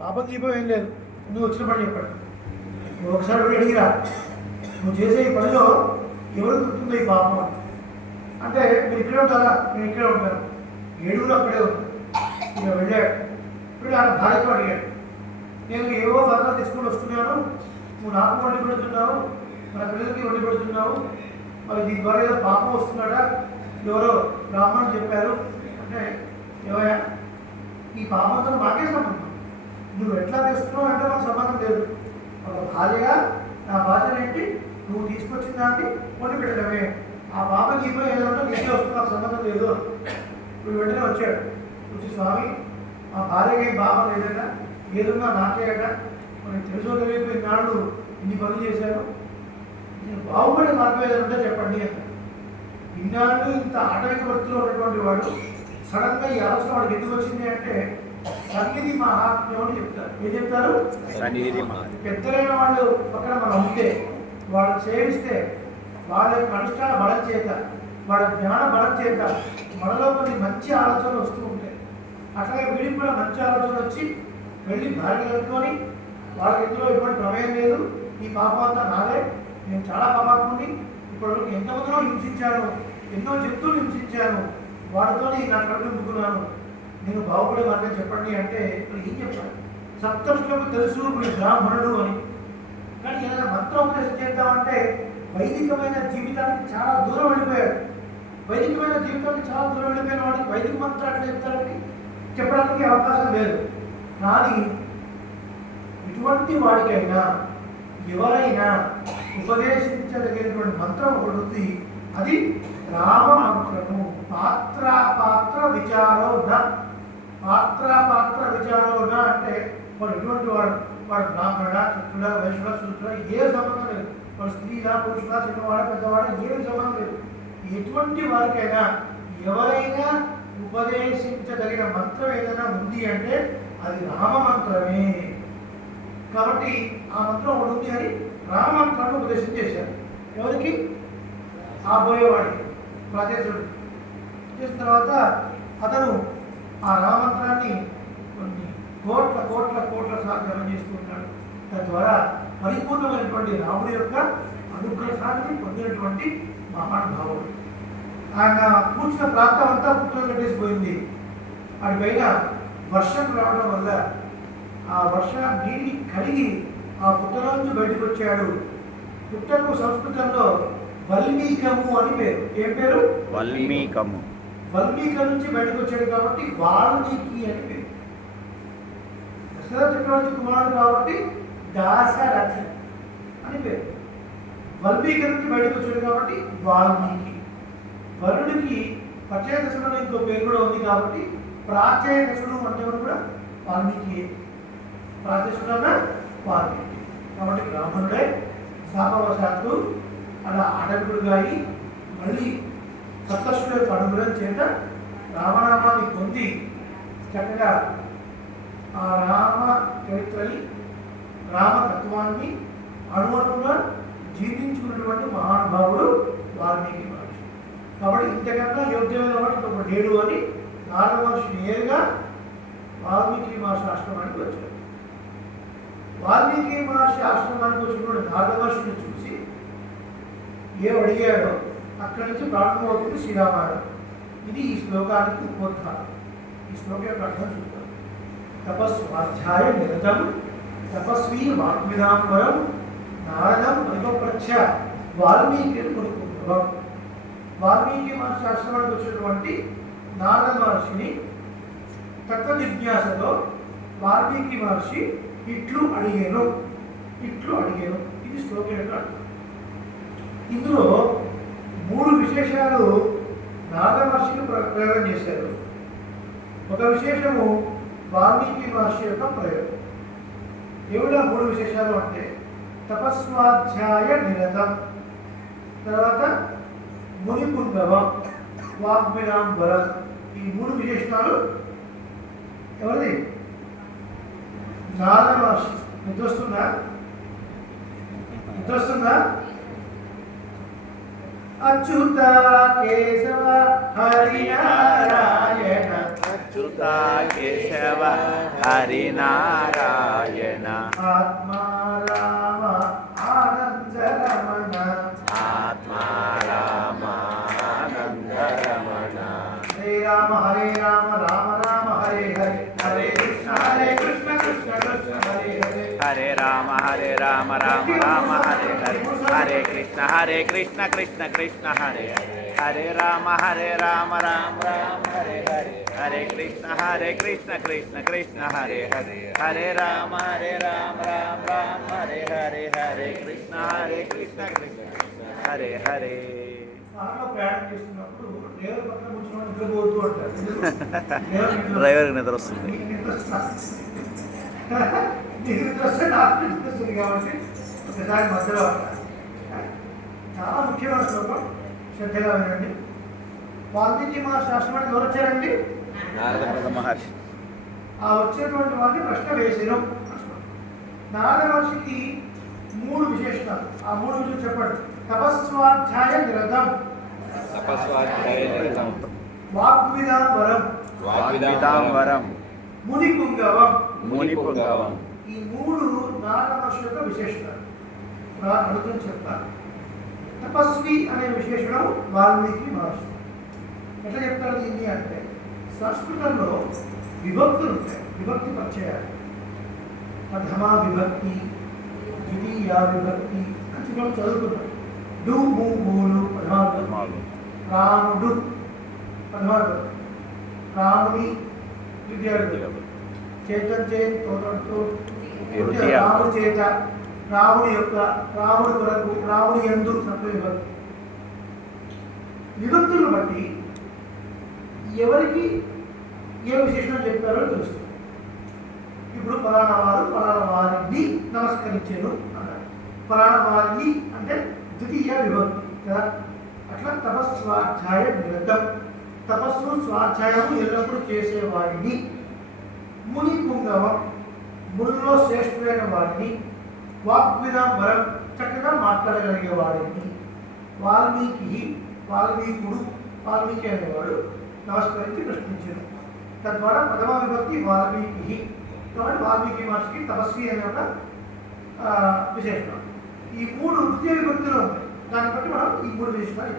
పాపం గీపం ఏం లేదు, నువ్వు వచ్చిన పని చెప్పాడు. నువ్వు ఒకసారి కూడా అడిగిరా, నువ్వు చేసే ఈ పనిలో ఎవరు గుర్తుందో ఈ పాపం అని. అంటే మీరు ఇక్కడే ఉంటారా? నేను ఇక్కడే ఉంటాను. 7 అక్కడే ఉన్నాను. ఇక వెళ్ళాడు. ఇప్పుడు ఆయన భార్యతో అడిగాడు, నేను ఏవో పదాలు తీసుకొని వస్తున్నాను, నువ్వు నాకు వండి పెడుతున్నావు, మన పిల్లలకి వండి పెడుతున్నావు, మరి దీని ద్వారా ఏదో పాపం వస్తున్నాడా? ఎవరో బ్రాహ్మణులు చెప్పారు అంటే, ఏవయ్యా ఈ పాపంతో మాకే సంబంధం, నువ్వు ఎట్లా చేస్తున్నావు అంటే మాకు సంబంధం లేదు. ఒక భార్యగా నా బాధ్యత ఏంటి? నువ్వు తీసుకొచ్చిన దాన్ని వండి పెట్టడమే. ఆ పాప గీపం ఏదంటే నీకే వస్తుంది, నాకు సంబంధం లేదు. ఇప్పుడు వెంటనే వచ్చాడు. వచ్చి స్వామి మా భార్యకి ఏం పాపం లేదన్నా, ఏదన్నా నాకే అట, మనకి తెలుసో తెలియకపోయిన నాడు ఇన్ని పనులు చేశాను, నేను బాగుపడే మార్గం ఏదైనా ఉంటే చెప్పండి అన్న. ఇన్నాళ్ళు ఇంత ఆటవిక వృత్తిలో ఉన్నటువంటి వాడు సడన్గా ఈ ఆలోచన వాడికి ఎందుకు వచ్చింది అంటే, సన్నిధి మహాత్మ్యం అని చెప్తారు. ఏం చెప్తారు? పెద్దలైన వాళ్ళు పక్కన మనం ఉంటే, వాళ్ళని సేవిస్తే, వాళ్ళ యొక్క అనుష్ఠాన బలం చేత, వాళ్ళ జ్ఞాన బలం చేత మనలో కొన్ని మంచి ఆలోచనలు వస్తూ ఉంటాయి. అట్లాగే వీడికి కూడా మంచి ఆలోచన వచ్చి వెళ్ళి భార్య కలుపుకొని, వాళ్ళకి ఎందులో ఎటువంటి ప్రమేయం లేదు, ఈ పాపం అంతా నాదే, నేను చాలా పాపాత్ముని, ఇప్పటివరకు ఎంతమందిలో హింసించాను, ఎన్నో జంతువులు హింసించాను, వాడితో నా కడుపు నింపుకున్నాను, నేను బాగుపడే మార్గం చెప్పండి అంటే ఏం చెప్పాను? సప్తర్షులకు తెలుసు వీడు బ్రాహ్మణుడు అని. కానీ ఏదైనా మంత్రోపదేశం చేద్దామంటే వైదికమైన జీవితానికి చాలా దూరం వెళ్ళిపోయాడు. వైదికమైన జీవితానికి చాలా దూరం వెళ్ళిపోయిన వాడికి వైదిక మంత్రాలు చెప్తారని చెప్పడానికి అవకాశం లేదు. కానీ ఇటువంటి వాడికైనా ఎవరైనా ఉపదేశించదగినటువంటి మంత్రం ఒకటి ఉంది, అది రామ మంత్రము. పాత్ర విచారో న, పాత్ర విచారో న అంటే వాడు ఎటువంటి వాడు, వాడు బ్రాహ్మణ, క్షత్రుడ, వైశ్యుడ, శూద్ర ఏ సంబంధం లేదు, వాడు స్త్రీలా, పురుషుల, చిన్నవాడ, పెద్దవాడ ఏమి సంబంధం లేదు. ఎటువంటి వారికైనా ఎవరైనా ఉపదేశించదగిన మంత్రం ఏదైనా ఉంది అంటే అది రామ మంత్రమే. కాబట్టి ఆ మంత్రం ఒకటి ఉంది అని రామ మంత్రాన్ని ఉపదేశం చేశారు. ఎవరికి? ఆ పోయేవాడికి, ప్రదేశుడు. చేసిన తర్వాత అతను ఆ రామమంత్రాన్ని కొన్ని కోట్ల సాధన చేస్తూ ఉన్నాడు. తద్వారా పరిపూర్ణమైనటువంటి రాముడి యొక్క అనుగ్రహాన్ని పొందినటువంటి మహానుభావుడు. ఆయన కూర్చున్న ప్రాంతం అంతా పుట్టలు కట్టేసిపోయింది. వాడి పైన వర్షం రావడం వల్ల ఆ వర్ష నీటిని కడిగి ఆ పుట్టల నుంచి బయటకు వచ్చాడు. పుట్టకు సంస్కృతంలో వల్మీకము అని పేరు. ఏం పేరు? వల్మీకము. వల్మీక నుంచి బయటకు వచ్చాడు కాబట్టి వాల్మీకి అని పేరు. దశరథ చక్రవర్తి కుమారుడు కాబట్టి దాశరథి అని పేరు. వల్మీక నుంచి బయటకు వచ్చాడు కాబట్టి వాల్మీకి. వరుడికి ప్రత్యేకసుడు ఇంకో పేరు కూడా ఉంది కాబట్టి ప్రాచేకసుడు అంటే కూడా వాల్మీకి. ప్రాచేకుడు అన్న వాల్మీకి. కాబట్టి బ్రాహ్మణుడే శాపవశాత్తు అలా అడగుడుగా అయి మళ్ళీ సప్తర్షుల యొక్క అనుగ్రహం చేత రామనామాన్ని పొంది చక్కగా ఆ రామ చరిత్రని, రామతత్వాన్ని అణువణువుగా జీర్ణించుకున్నటువంటి మహానుభావుడు వాల్మీకి మహర్షి. కాబట్టి ఇంతకన్నా యోగ్యమైన వాడు ఇంకొక లేడు అని నారద మహర్షి నేరుగా వాల్మీకి మహర్షి ఆశ్రమానికి వచ్చారు. వాల్మీకి మహర్షి ఆశ్రమానికి వచ్చినప్పుడు నారద మహర్షిని చూసి ఏం అడిగాడో అక్కడి నుంచి ప్రారంభమవుతుంది శ్రీరామాయణం. ఇది ఈ శ్లోకానికి ఉపోద్ఘాతం. ఈ శ్లోకం యొక్క అర్థం చూద్దాం. తపస్వాధ్యాయ నిరతం తపస్వీ వాగ్విదాంబరం నారదం పరిపప్రచ్ఛ వాల్మీకి కొనుక్కుంటాం. వాల్మీకి మహర్షి ఆశ్రమానికి వచ్చినటువంటి నారద మహర్షిని తత్వ జిజ్ఞాసతో వాల్మీకి మహర్షి ఇట్లు అడిగాను. ఇది శ్లోకం యొక్క అర్థం. ఇందులో 3 విశేషాలు నారద మహర్షిని ప్రయోగం చేశారు. ఒక విశేషము వాల్మీకి మహర్షి యొక్క ప్రయోగం. ఏమిటా 3 విశేషాలు అంటే తపస్వాధ్యాయ నిరతం, తర్వాత మునిపుంగవం, వాగ్వినాంబరం. ఈ 3 విశేషణాలు ఎవరిది? నారద మహర్షి. నిద్రొస్తుందా? అచ్యుత కేశవ హరినారాయణ, అచ్యుత కేశవ హరినారాయణ, ఆత్మా రామ ఆనంద రమణ, ఆత్మా రామ ఆనంద రమణ. హరే రామ రామ రామ హరే హరే, హరే కృష్ణ కృష్ణ కృష్ణ హరే హరే, హరే రామ రామ రామ హరే హరే, హరే కృష్ణ కృష్ణ కృష్ణ హరే హరే, హరే రామ రామ రామ హరే హరే, హరే కృష్ణ కృష్ణ కృష్ణ హరే హరే, హరే రామ రామ హరే హరే, హరే కృష్ణ కృష్ణ హరే హరే. కార్లో ప్రయాణం చేస్తున్నప్పుడు డ్రైవర్ పక్కన కూర్చున్నాడు నిద్రపోతూ అంటారు. డ్రైవర్కి నిద్ర వస్తుంది. నీకు నిద్ర వస్తే నాకు నిద్ర వస్తుంది కాబట్టి ఒకసారి మధ్యలో అంటారు. చాలా ముఖ్యమైన శ్లోకం, శ్రద్ధగా వినండి. వాల్మీకి మహర్షి ఆశ్రమానికి ఎవరు వచ్చారండి? నారద మహర్షి. ఆ వచ్చేటువంటి వాడిని ప్రశ్న వేసినాం. నారద మహర్షికి 3 విశేషణాలు. ఆ 3 విషయాలు చెప్పండి. తపస్వాధ్యాయ నిరతం, వాగ్విదాంబరం, వాగ్విదాంబరం, మునిపుంగవం. మునిపుంగవం. ఈ 3 నారద మహర్షి యొక్క విశేషణాలు. అడుగుతుంది చెప్తాను. తపస్వి అనే విశేషణం వాల్మీకి మహర్షి. ఎట్లా చెప్తారు దీన్ని అంటే సంస్కృతంలో విభక్తులు ఉంటాయి, విభక్తి పరిచయాలు. ప్రథమా విభక్తి, ద్వితీయ విభక్తి అని మనం చదువుకున్నాం. డు ము మూలు ప్రథమాలు, రాముడు ప్రథమాలు, రాముని విద్యార్థులు, చేతం తోటంతో రాముడి చేత, రాముడి యొక్క, రాముడి కొరకు, రాముడి యందు సప్తమి విభక్తి. విభక్తులను బట్టి ఎవరికి ఏ విశేషణం చెప్తారో తెలుస్తుంది. ఇప్పుడు పలానా వారిని నమస్కరించాను అన్నాడు. పలానా వారిని అంటే ద్వితీయ విభక్తి కదా. అట్లా తపస్వాధ్యాయ నిరతం, తపస్సు స్వాధ్యాయము ఎల్లప్పుడూ చేసేవాడిని. ముని పుంగవం, మునుల్లో శ్రేష్ఠులైన వాడిని. వాగ్విదాంబరం, చక్కగా మాట్లాడగలిగే వాడిని. వాల్మీకుడు, వాల్మీకి అనేవాడు నమస్కరించి ప్రశ్నించారు. తద్వారా ప్రథమ విభక్తి వాల్మీకి. కాబట్టి వాల్మీకి మహర్షికి తపస్వి అనే ఒక విశేషణం. ఈ 3 ద్వితీయ విభక్తులు ఉంటాయి. దాన్ని బట్టి మనం ఈ 3 విశేషణాలు.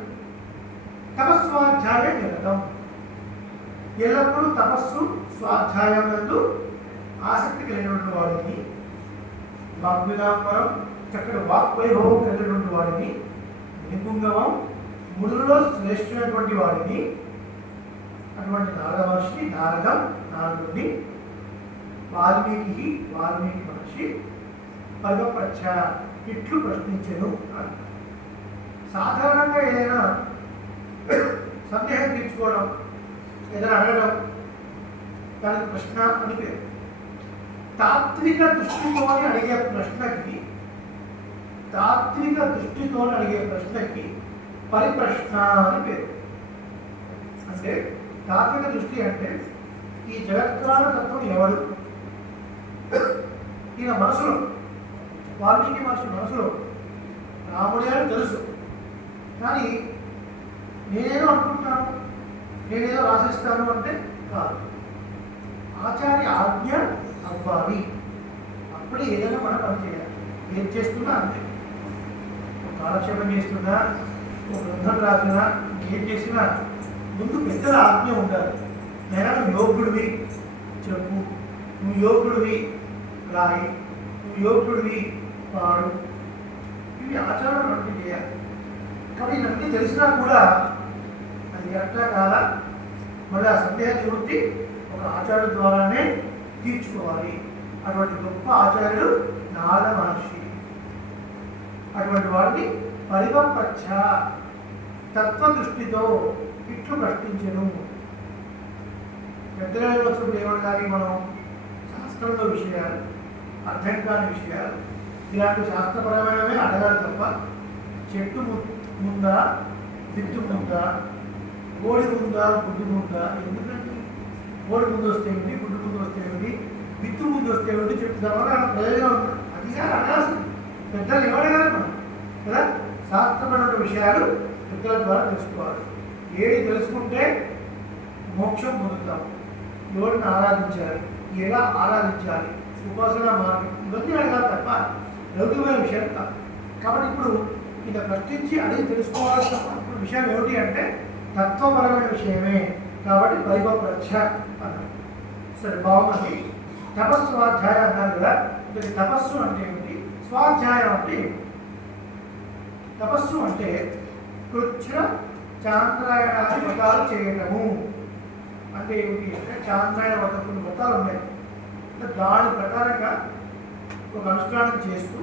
తపస్వాధ్యాయ నిరతం, ఎల్లప్పుడూ తపస్సు స్వాధ్యాయం నందు ఆసక్తి కలిగినటువంటి వాడిని. వాగ్విదాంబరం, చక్కటి వాక్వైభవం కలిగినటువంటి వాడిని. నిపుంగవం, మునులలో శ్రేష్ఠమైనటువంటి వాడిని. అటువంటి నారద మహర్షి, నారదుడిని వాల్మీకి మహర్షి పదపచ్చ ఇట్లు ప్రశ్నించెను. సాధారణంగా ఏదైనా సందేహం తీర్చుకోవడం, ఏదైనా అడగడం, దానికి ప్రశ్న అని పేరు. తాత్విక దృష్టితో అడిగే ప్రశ్నకి పరిప్రశ్న అని పేరు. అంటే తాత్విక దృష్టి అంటే ఈ జగత్కాల తత్వం ఎవడు, ఈయన మనసులో, వాల్మీకి మహర్షి మనసులో రాముడే అని తెలుసు. కానీ నేనేదో అనుకుంటాను, నేనేదో రాసిస్తాను అంటే కాదు. ఆచార్య ఆజ్ఞ అవ్వాలి, అప్పుడే ఏదైనా మనం పని చేయాలి. ఏం చేస్తున్నా అంతే. కాలక్షేపం చేస్తున్నా, ఒక గ్రంథం రాసినా, ఏం చేసినా ముందు పెద్దల ఆజ్ఞ ఉండాలి. నేను నువ్వు యోగ్యుడివి చెప్పు, నువ్వు యోగ్యుడివి రాయి, నువ్వు యోగ్యుడివి వాడు. ఇవి ఆచారం అంటే చేయాలి. మరి ఇవన్నీ తెలిసినా కూడా అది కరెక్టా కాదా, మళ్ళీ ఆ సందేహ నివృత్తి ఒక ఆచార్యుల ద్వారానే తీర్చుకోవాలి. అటువంటి గొప్ప ఆచార్యుడు నారద మహర్షి. అటువంటి వాడిని పరిపప్రచ్ఛ తత్వదృష్టితో ఇట్లు ప్రశ్నించను. పెద్దలలో వచ్చినప్పుడు ఏమడగాలి మనం? శాస్త్రంలో విషయాలు, అర్థం కాని విషయాలు, ఇలాంటి శాస్త్రపరమైనవే అడగాలి తప్ప చెట్టు ముందా, విత్తు ముందా, కోడి ముందా, గుడ్డు ముందా, ఎందుకంటే కోడి ముందు వస్తే ఏంటి, గుడ్డు ముందు వస్తే ఏంటి, విత్తు ముందు వస్తే ఏంటి, చెట్టు తర్వాత ప్రయోజనం ఉంటుంది. అది చాలా అడగాల్సింది. పెద్దలు ఏమడగాలి మనం కదా? శాస్త్రపరమైన విషయాలు పెద్దల ద్వారా తెలుసుకోవాలి. ఏది తెలుసుకుంటే మోక్షం పొందుతాం, ఎవరిని ఆరాధించాలి, ఎలా ఆరాధించాలి, ఉపాసన మార్గం, ఇవన్నీ అడగాలి తప్ప లౌకికమైన విషయాలు కాదు. కాబట్టి ఇప్పుడు ఇక ప్రశ్నించి అడిగి తెలుసుకోవాల్సిన విషయం ఏమిటి అంటే తత్వపరమైన విషయమే. కాబట్టి పరిపప్రచ్ఛ అన్నారు. సరే, బాగుంది. తపస్సు స్వాధ్యాయం అన్నారు కదా. తపస్సు అంటే ఏమిటి, స్వాధ్యాయం అంటే ఏమిటి? తపస్సు అంటే కృచ్ఛ చాంద్రాయణ వ్రతాలు చేయటము అంటే ఏమిటి అంటే, చాంద్రాయణ వ్రతం కొన్ని వ్రతాలు ఉన్నాయి. దాని ప్రకారంగా ఒక అనుష్ఠానం చేస్తూ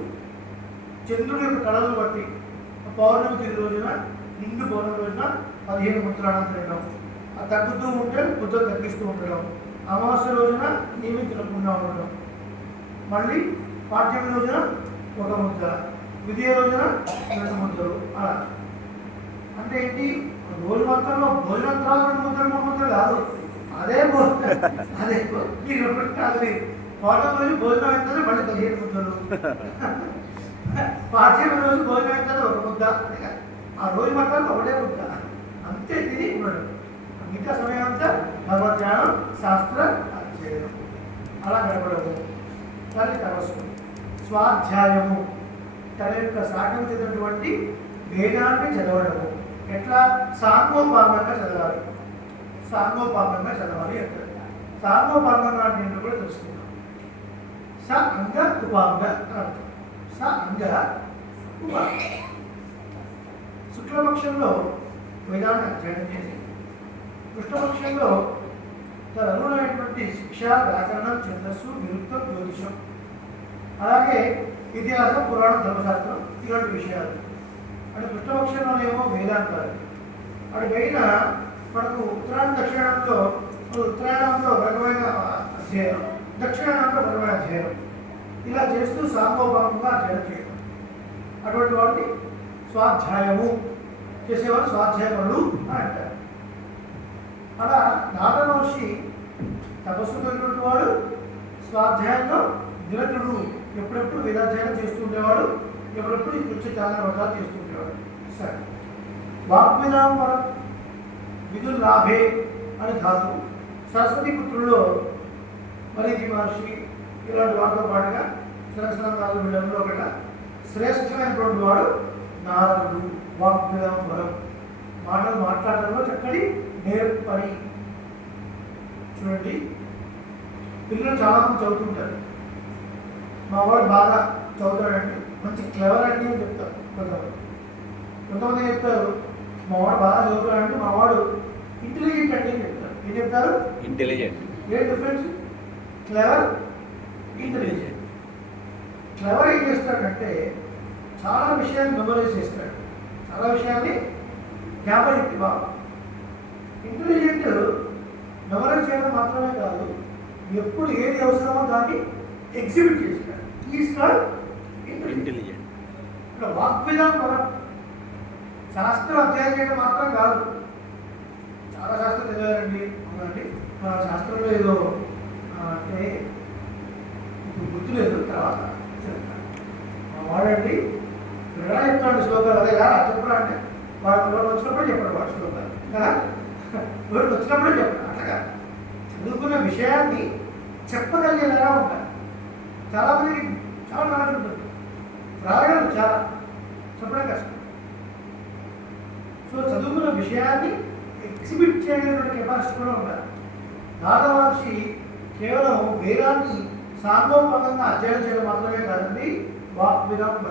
చంద్రుడి యొక్క కళలను బట్టి పౌర్ణమి తిథి రోజున, నిండు పౌర్ణమి రోజున 15 ముద్రాలను తినడం, అది తగ్గుతూ ఉంటే ముద్ర తగ్గిస్తూ ఉండడం, అమావాస్య రోజున ఏమీ తినకుండా ఉండడం, మళ్ళీ పాఠ్యమి రోజున ఒక ముద్ద, విజయ రోజున 2 ముద్దలు. అలా అంటే ఏంటి? రోజు మొత్తంలో భోజనం తర్వాత 2 ముద్దలు 3 ముద్దలు కాదు, అదే భోజనం, అదే అది పౌర్ణమి రోజు భోజనం అవుతుంది, మళ్ళీ 15 ముద్దలు. పాఠ్యమి రోజు భోజనం అవుతుంది, 1 ముద్ద. ఆ రోజు మొత్తం ఒకటే ముద్ద, అంతే తిని ఉండడం. మిగతా సమయం అంతా భగవద్ధ్యానం, శాస్త్ర అధ్యయనం, అలా గడపడము. కానీ తపస్సు స్వాధ్యాయము, తన యొక్క సాగతినటువంటి వేదాన్ని చదవడము. ఎట్లా? సాంగోపాంగంగా చదవాలి. సాంగోపాంగంగా చదవాలి అంటే సాంగోపాంగంగా అంటే ఏంటో కూడా తెలుసుకుందాం. స అంగ ఉపాంగ అర్థం. స అంగ ఉపాంగ. శుక్లపక్షంలో వేదాన్ని అధ్యయనం చేసి, కృష్ణపక్షంలో తన అనుగుణమైనటువంటి శిక్ష, వ్యాకరణం, ఛందస్సు, నిరుక్తం, జ్యోతిషం, అలాగే ఇతిహాసం, పురాణం, ధర్మశాస్త్రం, ఇలాంటి విషయాలు. అంటే కృష్ణపక్షంలోనేమో వేదాంతాలు. అటు పైన మనకు ఉత్తరాయణ దక్షిణాయనంలో, ఉత్తరాయణంలో రకమైన అధ్యయనం, దక్షిణాయనంలో రకమైన అధ్యయనం, ఇలా చేస్తూ సాంగోపాంగంగా అధ్యయనం చేయడం. అటువంటి వాటిని స్వాధ్యాయము చేసేవారు స్వాధ్యాయములు అని అంటారు. అలా నారద మహర్షి తపస్సు కలిగినటువంటి వాడు, స్వాధ్యాయంలో నిరతుడు, ఎప్పుడెప్పుడు వేదాధ్యయనం చేస్తూ ఉండేవాడు, ఎప్పుడెప్పుడు ఈ కృత్య చాలా వ్రతాలు చేస్తూ ఉండేవాడు. సరే, వాగ్విధానం వరం విధుల్ లాభే అని ధాతు. సరస్వతి పుత్రుల్లో మరీచి మహర్షి ఇలాంటి వాటితో పాటుగా సరస్వతి వీళ్ళలో ఒకట శ్రేష్టమైనటువంటి వాడు నారదుడు. వాగ్విధానం వరం, మాటలు మాట్లాడడంలో చక్కటి నేర్పరి. చూడండి, పిల్లలు చాలామంది చదువుతుంటారు. మా వాడు బాగా చదువుతాడండి, మంచి క్లెవర్ అండి అని చెప్తారు కొంతమంది చెప్తారు మా వాడు బాగా చదువుతాడంటే మా వాడు ఇంటెలిజెంట్ అండి అని చెప్తారు. ఏం చెప్తారు? ఇంటెలిజెంట్. ఏం డిఫరెన్స్? Clever, intelligent. క్లెవర్ ఏం చేస్తాడంటే చాలా విషయాన్ని మెమరైజ్ చేస్తాడు, చాలా విషయాన్ని జ్ఞాపకశక్తి బాగా. ఇంటెలిజెంట్ మెమరైజ్ చేయడం మాత్రమే కాదు, ఎప్పుడు ఏది అవసరమో దాన్ని ఎగ్జిబిట్ చేస్తాడు. Is called intelligent. ఇక్కడ వాగ్విధానం మనం శాస్త్రం అధ్యయనం చేయడం మాత్రం కాదు. చాలా శాస్త్రం చదివారండి అవునండి, మన శాస్త్రంలో ఏదో అంటే ఇప్పుడు గుర్తులేదు, తర్వాత మా వాడండి ఎలా చెప్తాడు శ్లోకాలు, అదే కదా చెప్పడా అంటే వాడు వచ్చినప్పుడు చెప్పాడు వాడు శ్లోకాలు కదా, వాడు వచ్చినప్పుడే చెప్పాడు. అట్లాగా చదువుకున్న విషయాన్ని చెప్పగలిగేలా ఉంటారు. చాలామందికి చాలా నాలెడ్జ్ ఉంటుంది, రాయడం చాలా, చెప్పడం కష్టం. సో చదువుకున్న విషయాన్ని ఎగ్జిబిట్ చేయగలిగిన కెపాసిటీ కూడా ఉండాలి. నారద మహర్షి కేవలం వేదాన్ని సాంగోపాంగంగా అధ్యయనం చేయడం మాత్రమే కాదండి, వాగ్విధానం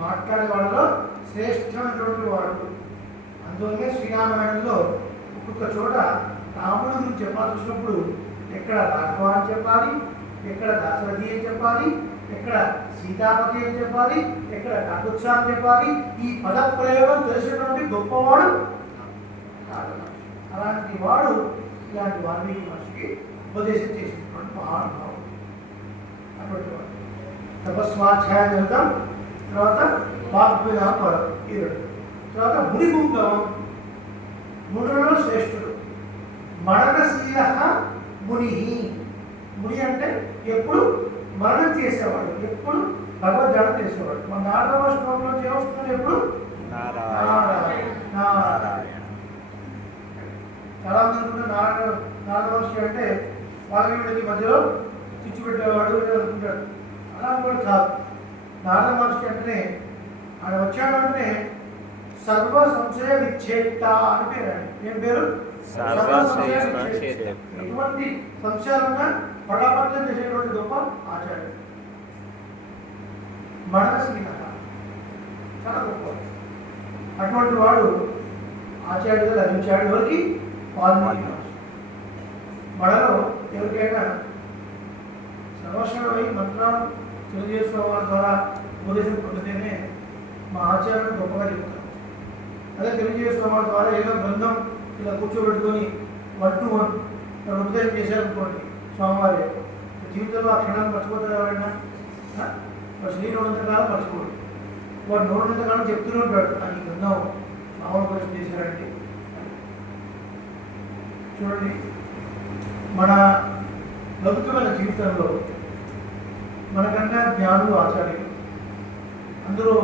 మాట్లాడే వాళ్ళలో శ్రేష్టమైనటువంటి వాడు. అందువల్లే శ్రీరామాయణంలో ఒక్కొక్క చోట రాముడి గురించి చెప్పాల్సి వచ్చినప్పుడు ఎక్కడ రాఘవ అని చెప్పాలి, ఎక్కడ దశరథి అని చెప్పాలి, ఎక్కడ సీతాపతి అని చెప్పాలి, ఎక్కడ కాకుత్స అని చెప్పాలి. ఈ పద ప్రయోగం తెలిసినటువంటి గొప్పవాడు అలాంటి వాడు ఇలాంటి వాల్మీకి మహర్షికి ఉపదేశం చేసినటువంటి మహానుభావుడు. అటువంటి వాడు తపస్వాధ్యాయ జరుగుతాం. తర్వాత వాగ్వినాపరం ఈ రెండు. తర్వాత మునిపుంగవం, మునులలో శ్రేష్ఠుడు. మరణశీల ముని. ముని అంటే ఎప్పుడు మరణం చేసేవాడు, ఎప్పుడు భగవద్ధ్యానం చేసేవాడు. మన 4వ శ్లోకంలో ఏమొస్తుంది? ఎప్పుడు నారాయణ. చాలా మంది అనుకుంటే నారదవర్షి అంటే వాల్మీకి మధ్యలో చిచ్చు పెట్టేవాడు అనుకుంటాడు. అలా కూడా కాదు. నారద మహర్షి అంటేనే ఆయన వచ్చాడంటే సర్వ సంశయ విచ్ఛేద అని పేరు. ఏం పేరు? ఎటువంటి సంశయాలున్నా పడాపట్టం చేసేటువంటి గొప్ప ఆచార్యుడు. మరణశీల చాలా గొప్ప. అటువంటి వాడు ఆచార్యుడిగా లభించాడు. ఎవరికి? వాల్మీకి మహర్షి. మనలో ఎవరికైనా సర్వస్వమై మంత్రాలు తెలియజేసుకోవడం ద్వారా ఉపదేశం పొందితేనే మా ఆచార్యుడు గొప్పగా చెప్తారు. అదే తెలియజేసుకోవడం ద్వారా ఏదో గ్రంథం ఇలా కూర్చోబెట్టుకొని 1 to 1 ఉపదేశం చేశారనుకోండి స్వామివారి జీవితంలో ఆ క్షణాన్ని మర్చిపోతారు. ఎవరైనా వాడు శ్రీనోడంతకాలం మర్చిపోడు. వాడు నోడినంతకాలం చెప్తూనే ఉంటాడు. ఈ గ్రంథం స్వామి ఉపదేశం చేశారండి. చూడండి, మన లౌకికమైన జీవితంలో మనకన్నా జ్ఞానులు ఆచార్యులు. అందులో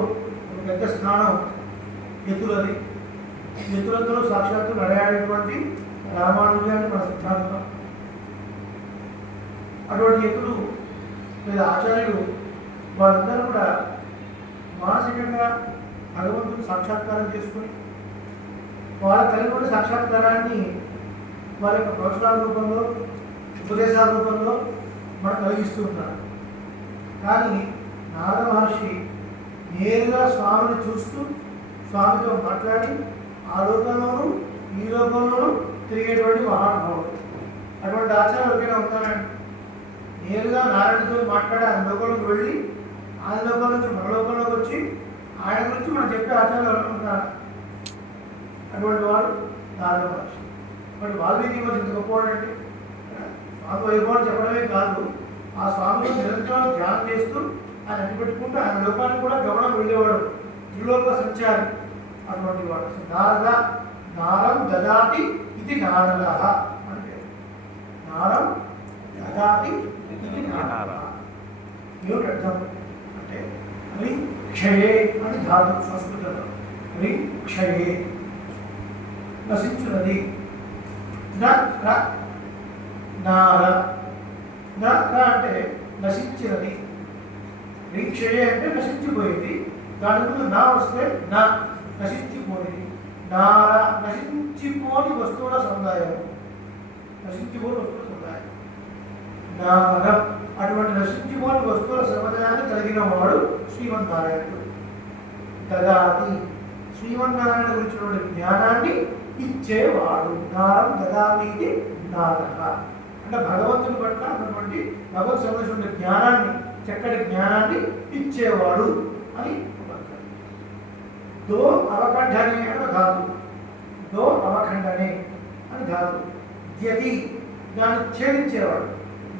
ఒక పెద్ద స్థానం యతులది. యతులందరూ సాక్షాత్తు నడయాడేటువంటి రామానుజాన్ని మన సిద్ధాంతం. అటువంటి యతులు లేదా ఆచార్యులు వాళ్ళందరూ కూడా మానసికంగా భగవంతుని సాక్షాత్కారం చేసుకుని వాళ్ళ కలిగిన సాక్షాత్కారాన్ని వారి యొక్క ప్రవచనాల రూపంలో, ఉపదేశాల రూపంలో మనం కలిగిస్తూ ఉన్నారు. కానీ నారద మహర్షి నేరుగా స్వామిని చూస్తూ స్వామితో మాట్లాడి ఆ లోకంలోనూ ఈ లోకంలోనూ తిరిగేటువంటి మహానుభావుడు. అటువంటి ఆచార్యం ఎవరికైనా ఉంటానండి. నేరుగా నారాయణతో మాట్లాడి ఆయన లోకంలోకి వెళ్ళి ఆయన లోకం నుంచి మన లోకంలోకి వచ్చి ఆయన గురించి మనం చెప్పే ఆచార్యం ఎవరు ఉంటారు? అటువంటి వాడు నారద మహర్షి. మరి వాల్మీకి మహర్షి ఇంత గొప్పవాడంటే స్వామి వైభవం చెప్పడమే కాదు, ఆ స్వామిని నిరంతరం ధ్యానం చేస్తూ ఆయన అడ్డుపెట్టుకుంటూ ఆయన లోకానికి కూడా గమనం వెళ్ళేవాడు. త్రిలోక సంచారి అటువంటి వాడు. నారద నారం దదాతి ఇది నారద అంటే నారం దదాతి ఇది నారద. ఏమిటి అర్థం అంటే క్షయే అని ధాతు సంస్కృతంలో. క్షయే నశించున్నది. నార అంటే నశించినది. క్షయే అంటే నశించిపోయేది. దాని ముందు నా వస్తే నా నశించిపోయేది. నార నశించిపోని వస్తువుల సముదాయం. నశించిపోని వస్తువుల సముదాయం నారం. అటువంటి నశించిపోని వస్తువుల సముదాయాన్ని కలిగిన వాడు శ్రీమన్నారాయణుడు. దదాతి శ్రీమన్నారాయణ గురించినటువంటి జ్ఞానాన్ని ఇచ్చేవాడు. నారం దదాతి నారద అంటే భగవంతుని పట్ల ఉన్నటువంటి భగవత్ సంబంధించిన జ్ఞానాన్ని, చక్కటి జ్ఞానాన్ని ఇచ్చేవాడు అని. దో అవకంఠనే అని ధాతు. దో అవఖండనే అని ధాతు. ద్యతి దాన్ని ఛేదించేవాడు.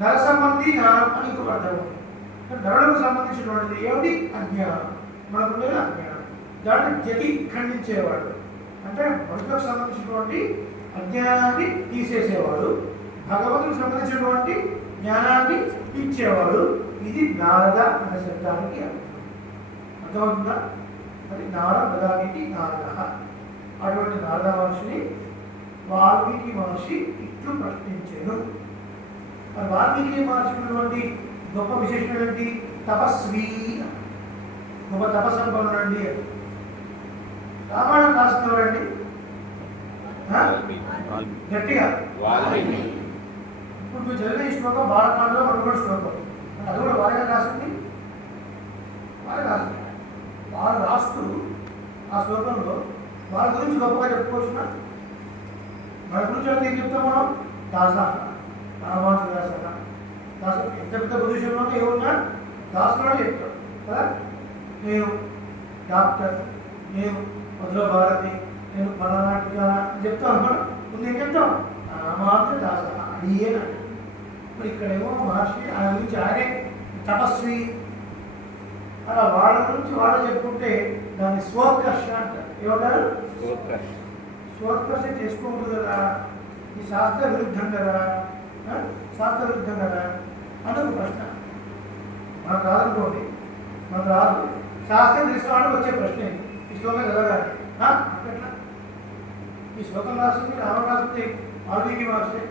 నర సంబంధి నారం అని ఇంకొక అర్థం. నరులకు సంబంధించినటువంటిది ఏమిటి? అజ్ఞానం. మనకుండేది అజ్ఞానం. దాన్ని ద్యతి ఖండించేవాడు అంటే మనుషులకు సంబంధించినటువంటి అజ్ఞానాన్ని తీసేసేవాడు, భగవంతుడికి సంబంధించినటువంటి జ్ఞానాన్ని ఇచ్చేవాడు. ఇది నారద అనే శబ్దానికి అర్థమవుతుందా? అది నారదానికి నారద. అటువంటి నారద మహర్షిని వాల్మీకి మహర్షి ఇట్లు ప్రశ్నించాను. మరి వాల్మీకి మహర్షి ఉన్నటువంటి గొప్ప విశేషం ఏంటి? తపస్వి, గొప్ప తపస్సంపన్నుడండి. రామాయణం రాస్తున్నవారండి గట్టిగా. ఇప్పుడు మీరు చదివిన ఈ శ్లోకం బాలకాండలో మొట్టమొదటి శ్లోకం. అది కూడా వారిగా రాసింది. వారు రాసింది. వారు రాస్తూ ఆ శ్లోకంలో వాళ్ళ గురించి గొప్పగా చెప్పుకోవచ్చునా? మన గురించి అయితే ఏం చెప్తాం మనం? దాస రామానుజ దాస దాస ఎంత పెద్ద పొజిషన్లో ఏమన్నా దాసులో చెప్తాం కదా. నేను డాక్టర్, నేను మధుర భారతి, నేను ఫలానాటిగా అని చెప్తాను మనం. ముందు ఏం చెప్తాం? రామానుజ దాస అడియే. మరి ఇక్కడేమో మహర్షి ఆయన గురించి ఆయనే తపస్వి, అలా వాళ్ళ గురించి వాళ్ళు చెప్పుకుంటే దాన్ని స్వోత్కర్ష అంటారు. ఏమంటారు? స్వోత్కర్ష చేసుకోకూడదు కదా, ఈ శాస్త్ర విరుద్ధం కదా, శాస్త్ర విరుద్ధం కదా అని ఒక ప్రశ్న. మనకు రాదనుకోండి, మనకు రాదు. శాస్త్రం తీసుకోవడానికి వచ్చే ప్రశ్న ఏంటి? ఈ శ్లోకం చదవగానే అట్లా ఈ శ్లోకం రాసింది రామ రాసింది వాల్మీకి మహర్షి.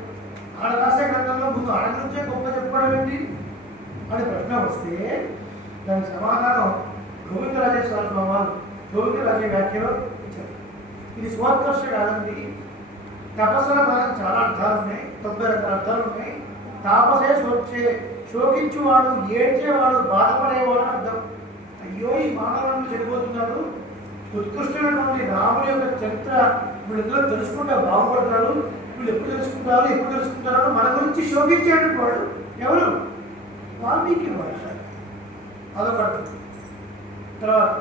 ఆడ రాసే గ్రంథంలో ముందు ఆడ నుంచే గొప్ప చెప్పుకోవడం ఏంటి అని ప్రశ్న వస్తే దానికి సమాధానం గోవిందరాజేశ్వర స్వామి వారు గోవిందరాజే వ్యాఖ్యలో ఇచ్చారు. ఇది స్వోత్కర్ష కాదండి. తపస్సుల మనకు చాలా అర్థాలు ఉన్నాయి, 90 రకాల అర్థాలు ఉన్నాయి. తాపసే శోకించువాడు, ఏడ్చేవాడు, బాధపడేవాడు అర్థం. అయ్యో ఈ మానవులను చెడిపోతున్నాడు, ఉత్కృష్టమైనటువంటి రాముడి యొక్క చరిత్ర వీళ్ళందరూ తెలుసుకుంటే బాగుపడతారు, వీళ్ళు ఎప్పుడు తెలుసుకుంటారు మన గురించి శోకించేటువంటి వాడు ఎవరు? వాల్మీకి మహర్షి. అదొకటి. తర్వాత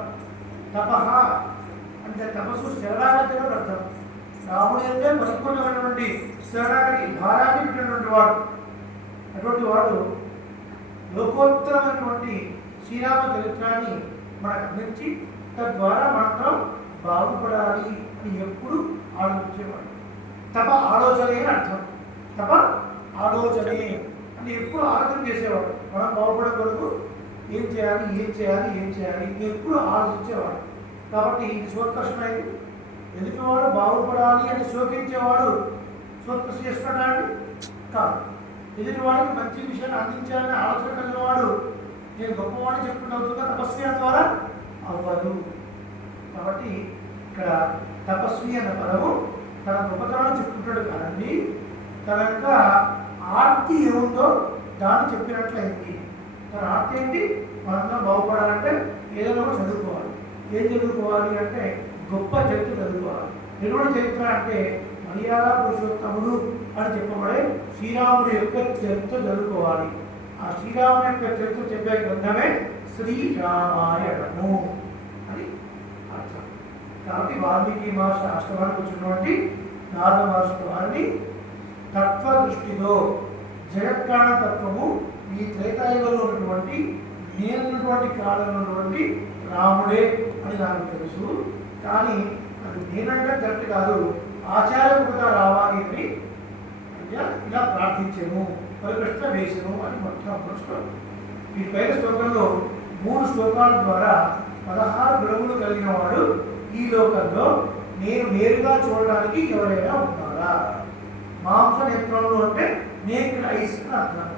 తపహ అంటే తపస్సు శరణాగతి అని అర్థం. రాముడి అంటే పరిపూర్ణమైనటువంటి శరణాగతి భారాన్ని పెట్టినటువంటి వాడు. అటువంటి వాడు లోకోత్తరమైనటువంటి శ్రీరామ చరిత్రాన్ని మనకు అందించి తద్వారా మనం బాగుపడాలి అని ఎప్పుడు ఆలోచించేవాడు. తప ఆలోచనే అని అర్థం. తప ఆలోచనే అని ఎప్పుడు ఆలోచన చేసేవాడు. మనం బాగుపడే కొరకు ఏం చేయాలి ఎప్పుడు ఆలోచించేవాడు. కాబట్టి ఇది స్వోత్కర్షమైంది. ఎదుటివాడు బాగుపడాలి అని శోకించేవాడు స్వోత్కర్ష చేసుకున్నాడు కాదు. ఎదుటివాడికి మంచి విషయాన్ని అందించాలని ఆలోచన కలిగినవాడు నేను గొప్పవాడిని చెప్పుకుంటూ అవుతుందా తపస్వి ద్వారా అవ్వదు. కాబట్టి ఇక్కడ తపస్వి అన్న పదము తన గొప్పతనాన్ని చెప్పుకుంటాడు కాదండి, తన యొక్క ఆర్తి ఏముందో దాన్ని చెప్పినట్లయింది. తన ఆర్తి ఏంటి? మనందరం బాగుపడాలంటే ఏదైనా కూడా చదువుకోవాలి. ఏం చదువుకోవాలి అంటే గొప్ప చరిత్ర చదువుకోవాలి. ఎటువంటి చరిత్ర అంటే మర్యాద పురుషోత్తముడు అని చెప్పబడే శ్రీరాముడి యొక్క చరిత్ర చదువుకోవాలి. ఆ శ్రీరాముడి యొక్క చరిత్ర చెప్పే గ్రంథమే శ్రీరామాయణము అని అర్థం. కాబట్టి వాల్మీకి మహర్షి ఆశ్రమానికి వచ్చినటువంటి నారద మహర్షి వారిని తత్వ దృష్టిలో జగత్కారణ తత్వము ఈ త్రేతాయుగంలో ఉన్నటువంటి నేనున్నటువంటి కాలంలో ఉన్నటువంటి రాముడే అని నాకు తెలుసు, కానీ అది నేనంటే కరెక్ట్ కాదు, ఆచార్యకుడుగా రావాలి అని ఇలా ప్రార్థించాను, పరికృష్ణ వేసను అని మొత్తం శ్లోకం. ఈ పైన శ్లోకంలో 3 శ్లోకాల ద్వారా 16 గుణములు కలిగిన వాడు ఈ లోకంలో నేను నేరుగా చూడడానికి ఎవరైనా ఉన్నారా? మాంస నేత్రంలో అంటే నేకిడ్ ఐస్ అని అర్థం.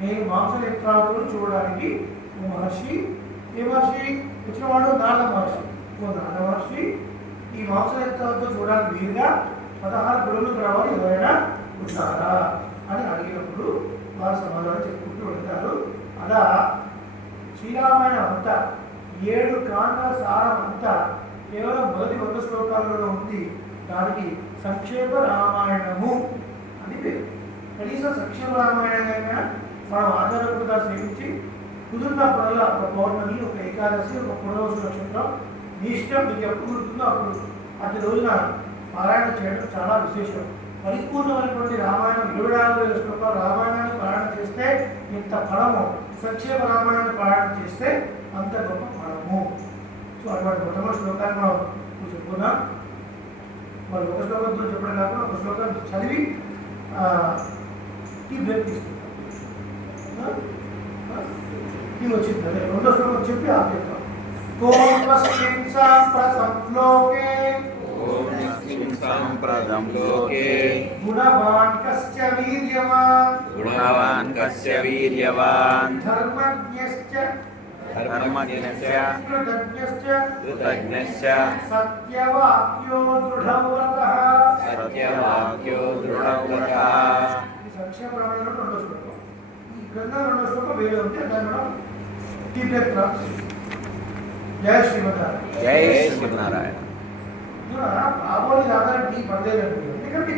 నేను మాంస నేత్రాలను చూడడానికి ఓ మహర్షి, ఏ మహర్షి వచ్చినవాడు? నారద మహర్షి. ఓ నారద మహర్షి ఈ మాంస నేత్రాలతో చూడడానికి వీలుగా 16 గుణములు రావాలి ఎవరైనా ఉన్నారా అని అడిగినప్పుడు వారు సమాధానం చెప్పుకుంటూ వెళ్తారు. అలా శ్రీరామాయణం అంతా 7 కాండల సారం అంతా కేవలం మొదటి 100 శ్లోకాలలో ఉంది. దానికి సంక్షేప రామాయణము అని పేరు. కనీసం సంక్షేప రామాయణంగా మనం ఆధారపడిగా సేవించి కుదిరిన పనుల ఒక పౌర్ణమి, ఒక ఏకాదశి, ఒక పునర్వసు నక్షత్రం మీ ఇష్టం మీకు ఎప్పుడు కుదురుతుందో అప్పుడు అతి రోజున పారాయణ చేయడం చాలా విశేషం. పరిపూర్ణమైనటువంటి రామాయణం 24,000 శ్లోకాలు రామాయణాన్ని పారాయణ చేస్తే ఇంత ఫలము, సంక్షేమ రామాయణాన్ని పారాయణ చేస్తే అంత గొప్ప ఫలము. సో అటువంటి మొట్టమొదటి శ్లోకాన్ని మనం చెప్పుకున్నాం. మరి ఒక శ్లోకంతో చెప్పడం కాకుండా ఒక శ్లోకం చదివి ఈ బ్రేక్ తీసుకుంటాం. ఇది వచ్చింది అదే 2వ శ్లోకం చెప్పి ఆపేద్దాం. సాంప్రదం లోకే గుణవాన్ కస్య వీర్యవాన్ ధర్మజ్ఞశ్చ కృతజ్ఞశ్చ సత్యవాక్యో దృఢవ్రతః. ఈ సంక్షేమ రామాయణంలో 2వ శ్లోకం. ఈ గ్రంథం 2వ శ్లోకం వేరే ఉంటే దాన్ని మనం టీప్లెట్ జయ శ్రీమన్నారాయణ. జై శ్రీమన్నారాయణ. కాబోలి రాగానే టీ పడలేదండి ఎందుకంటే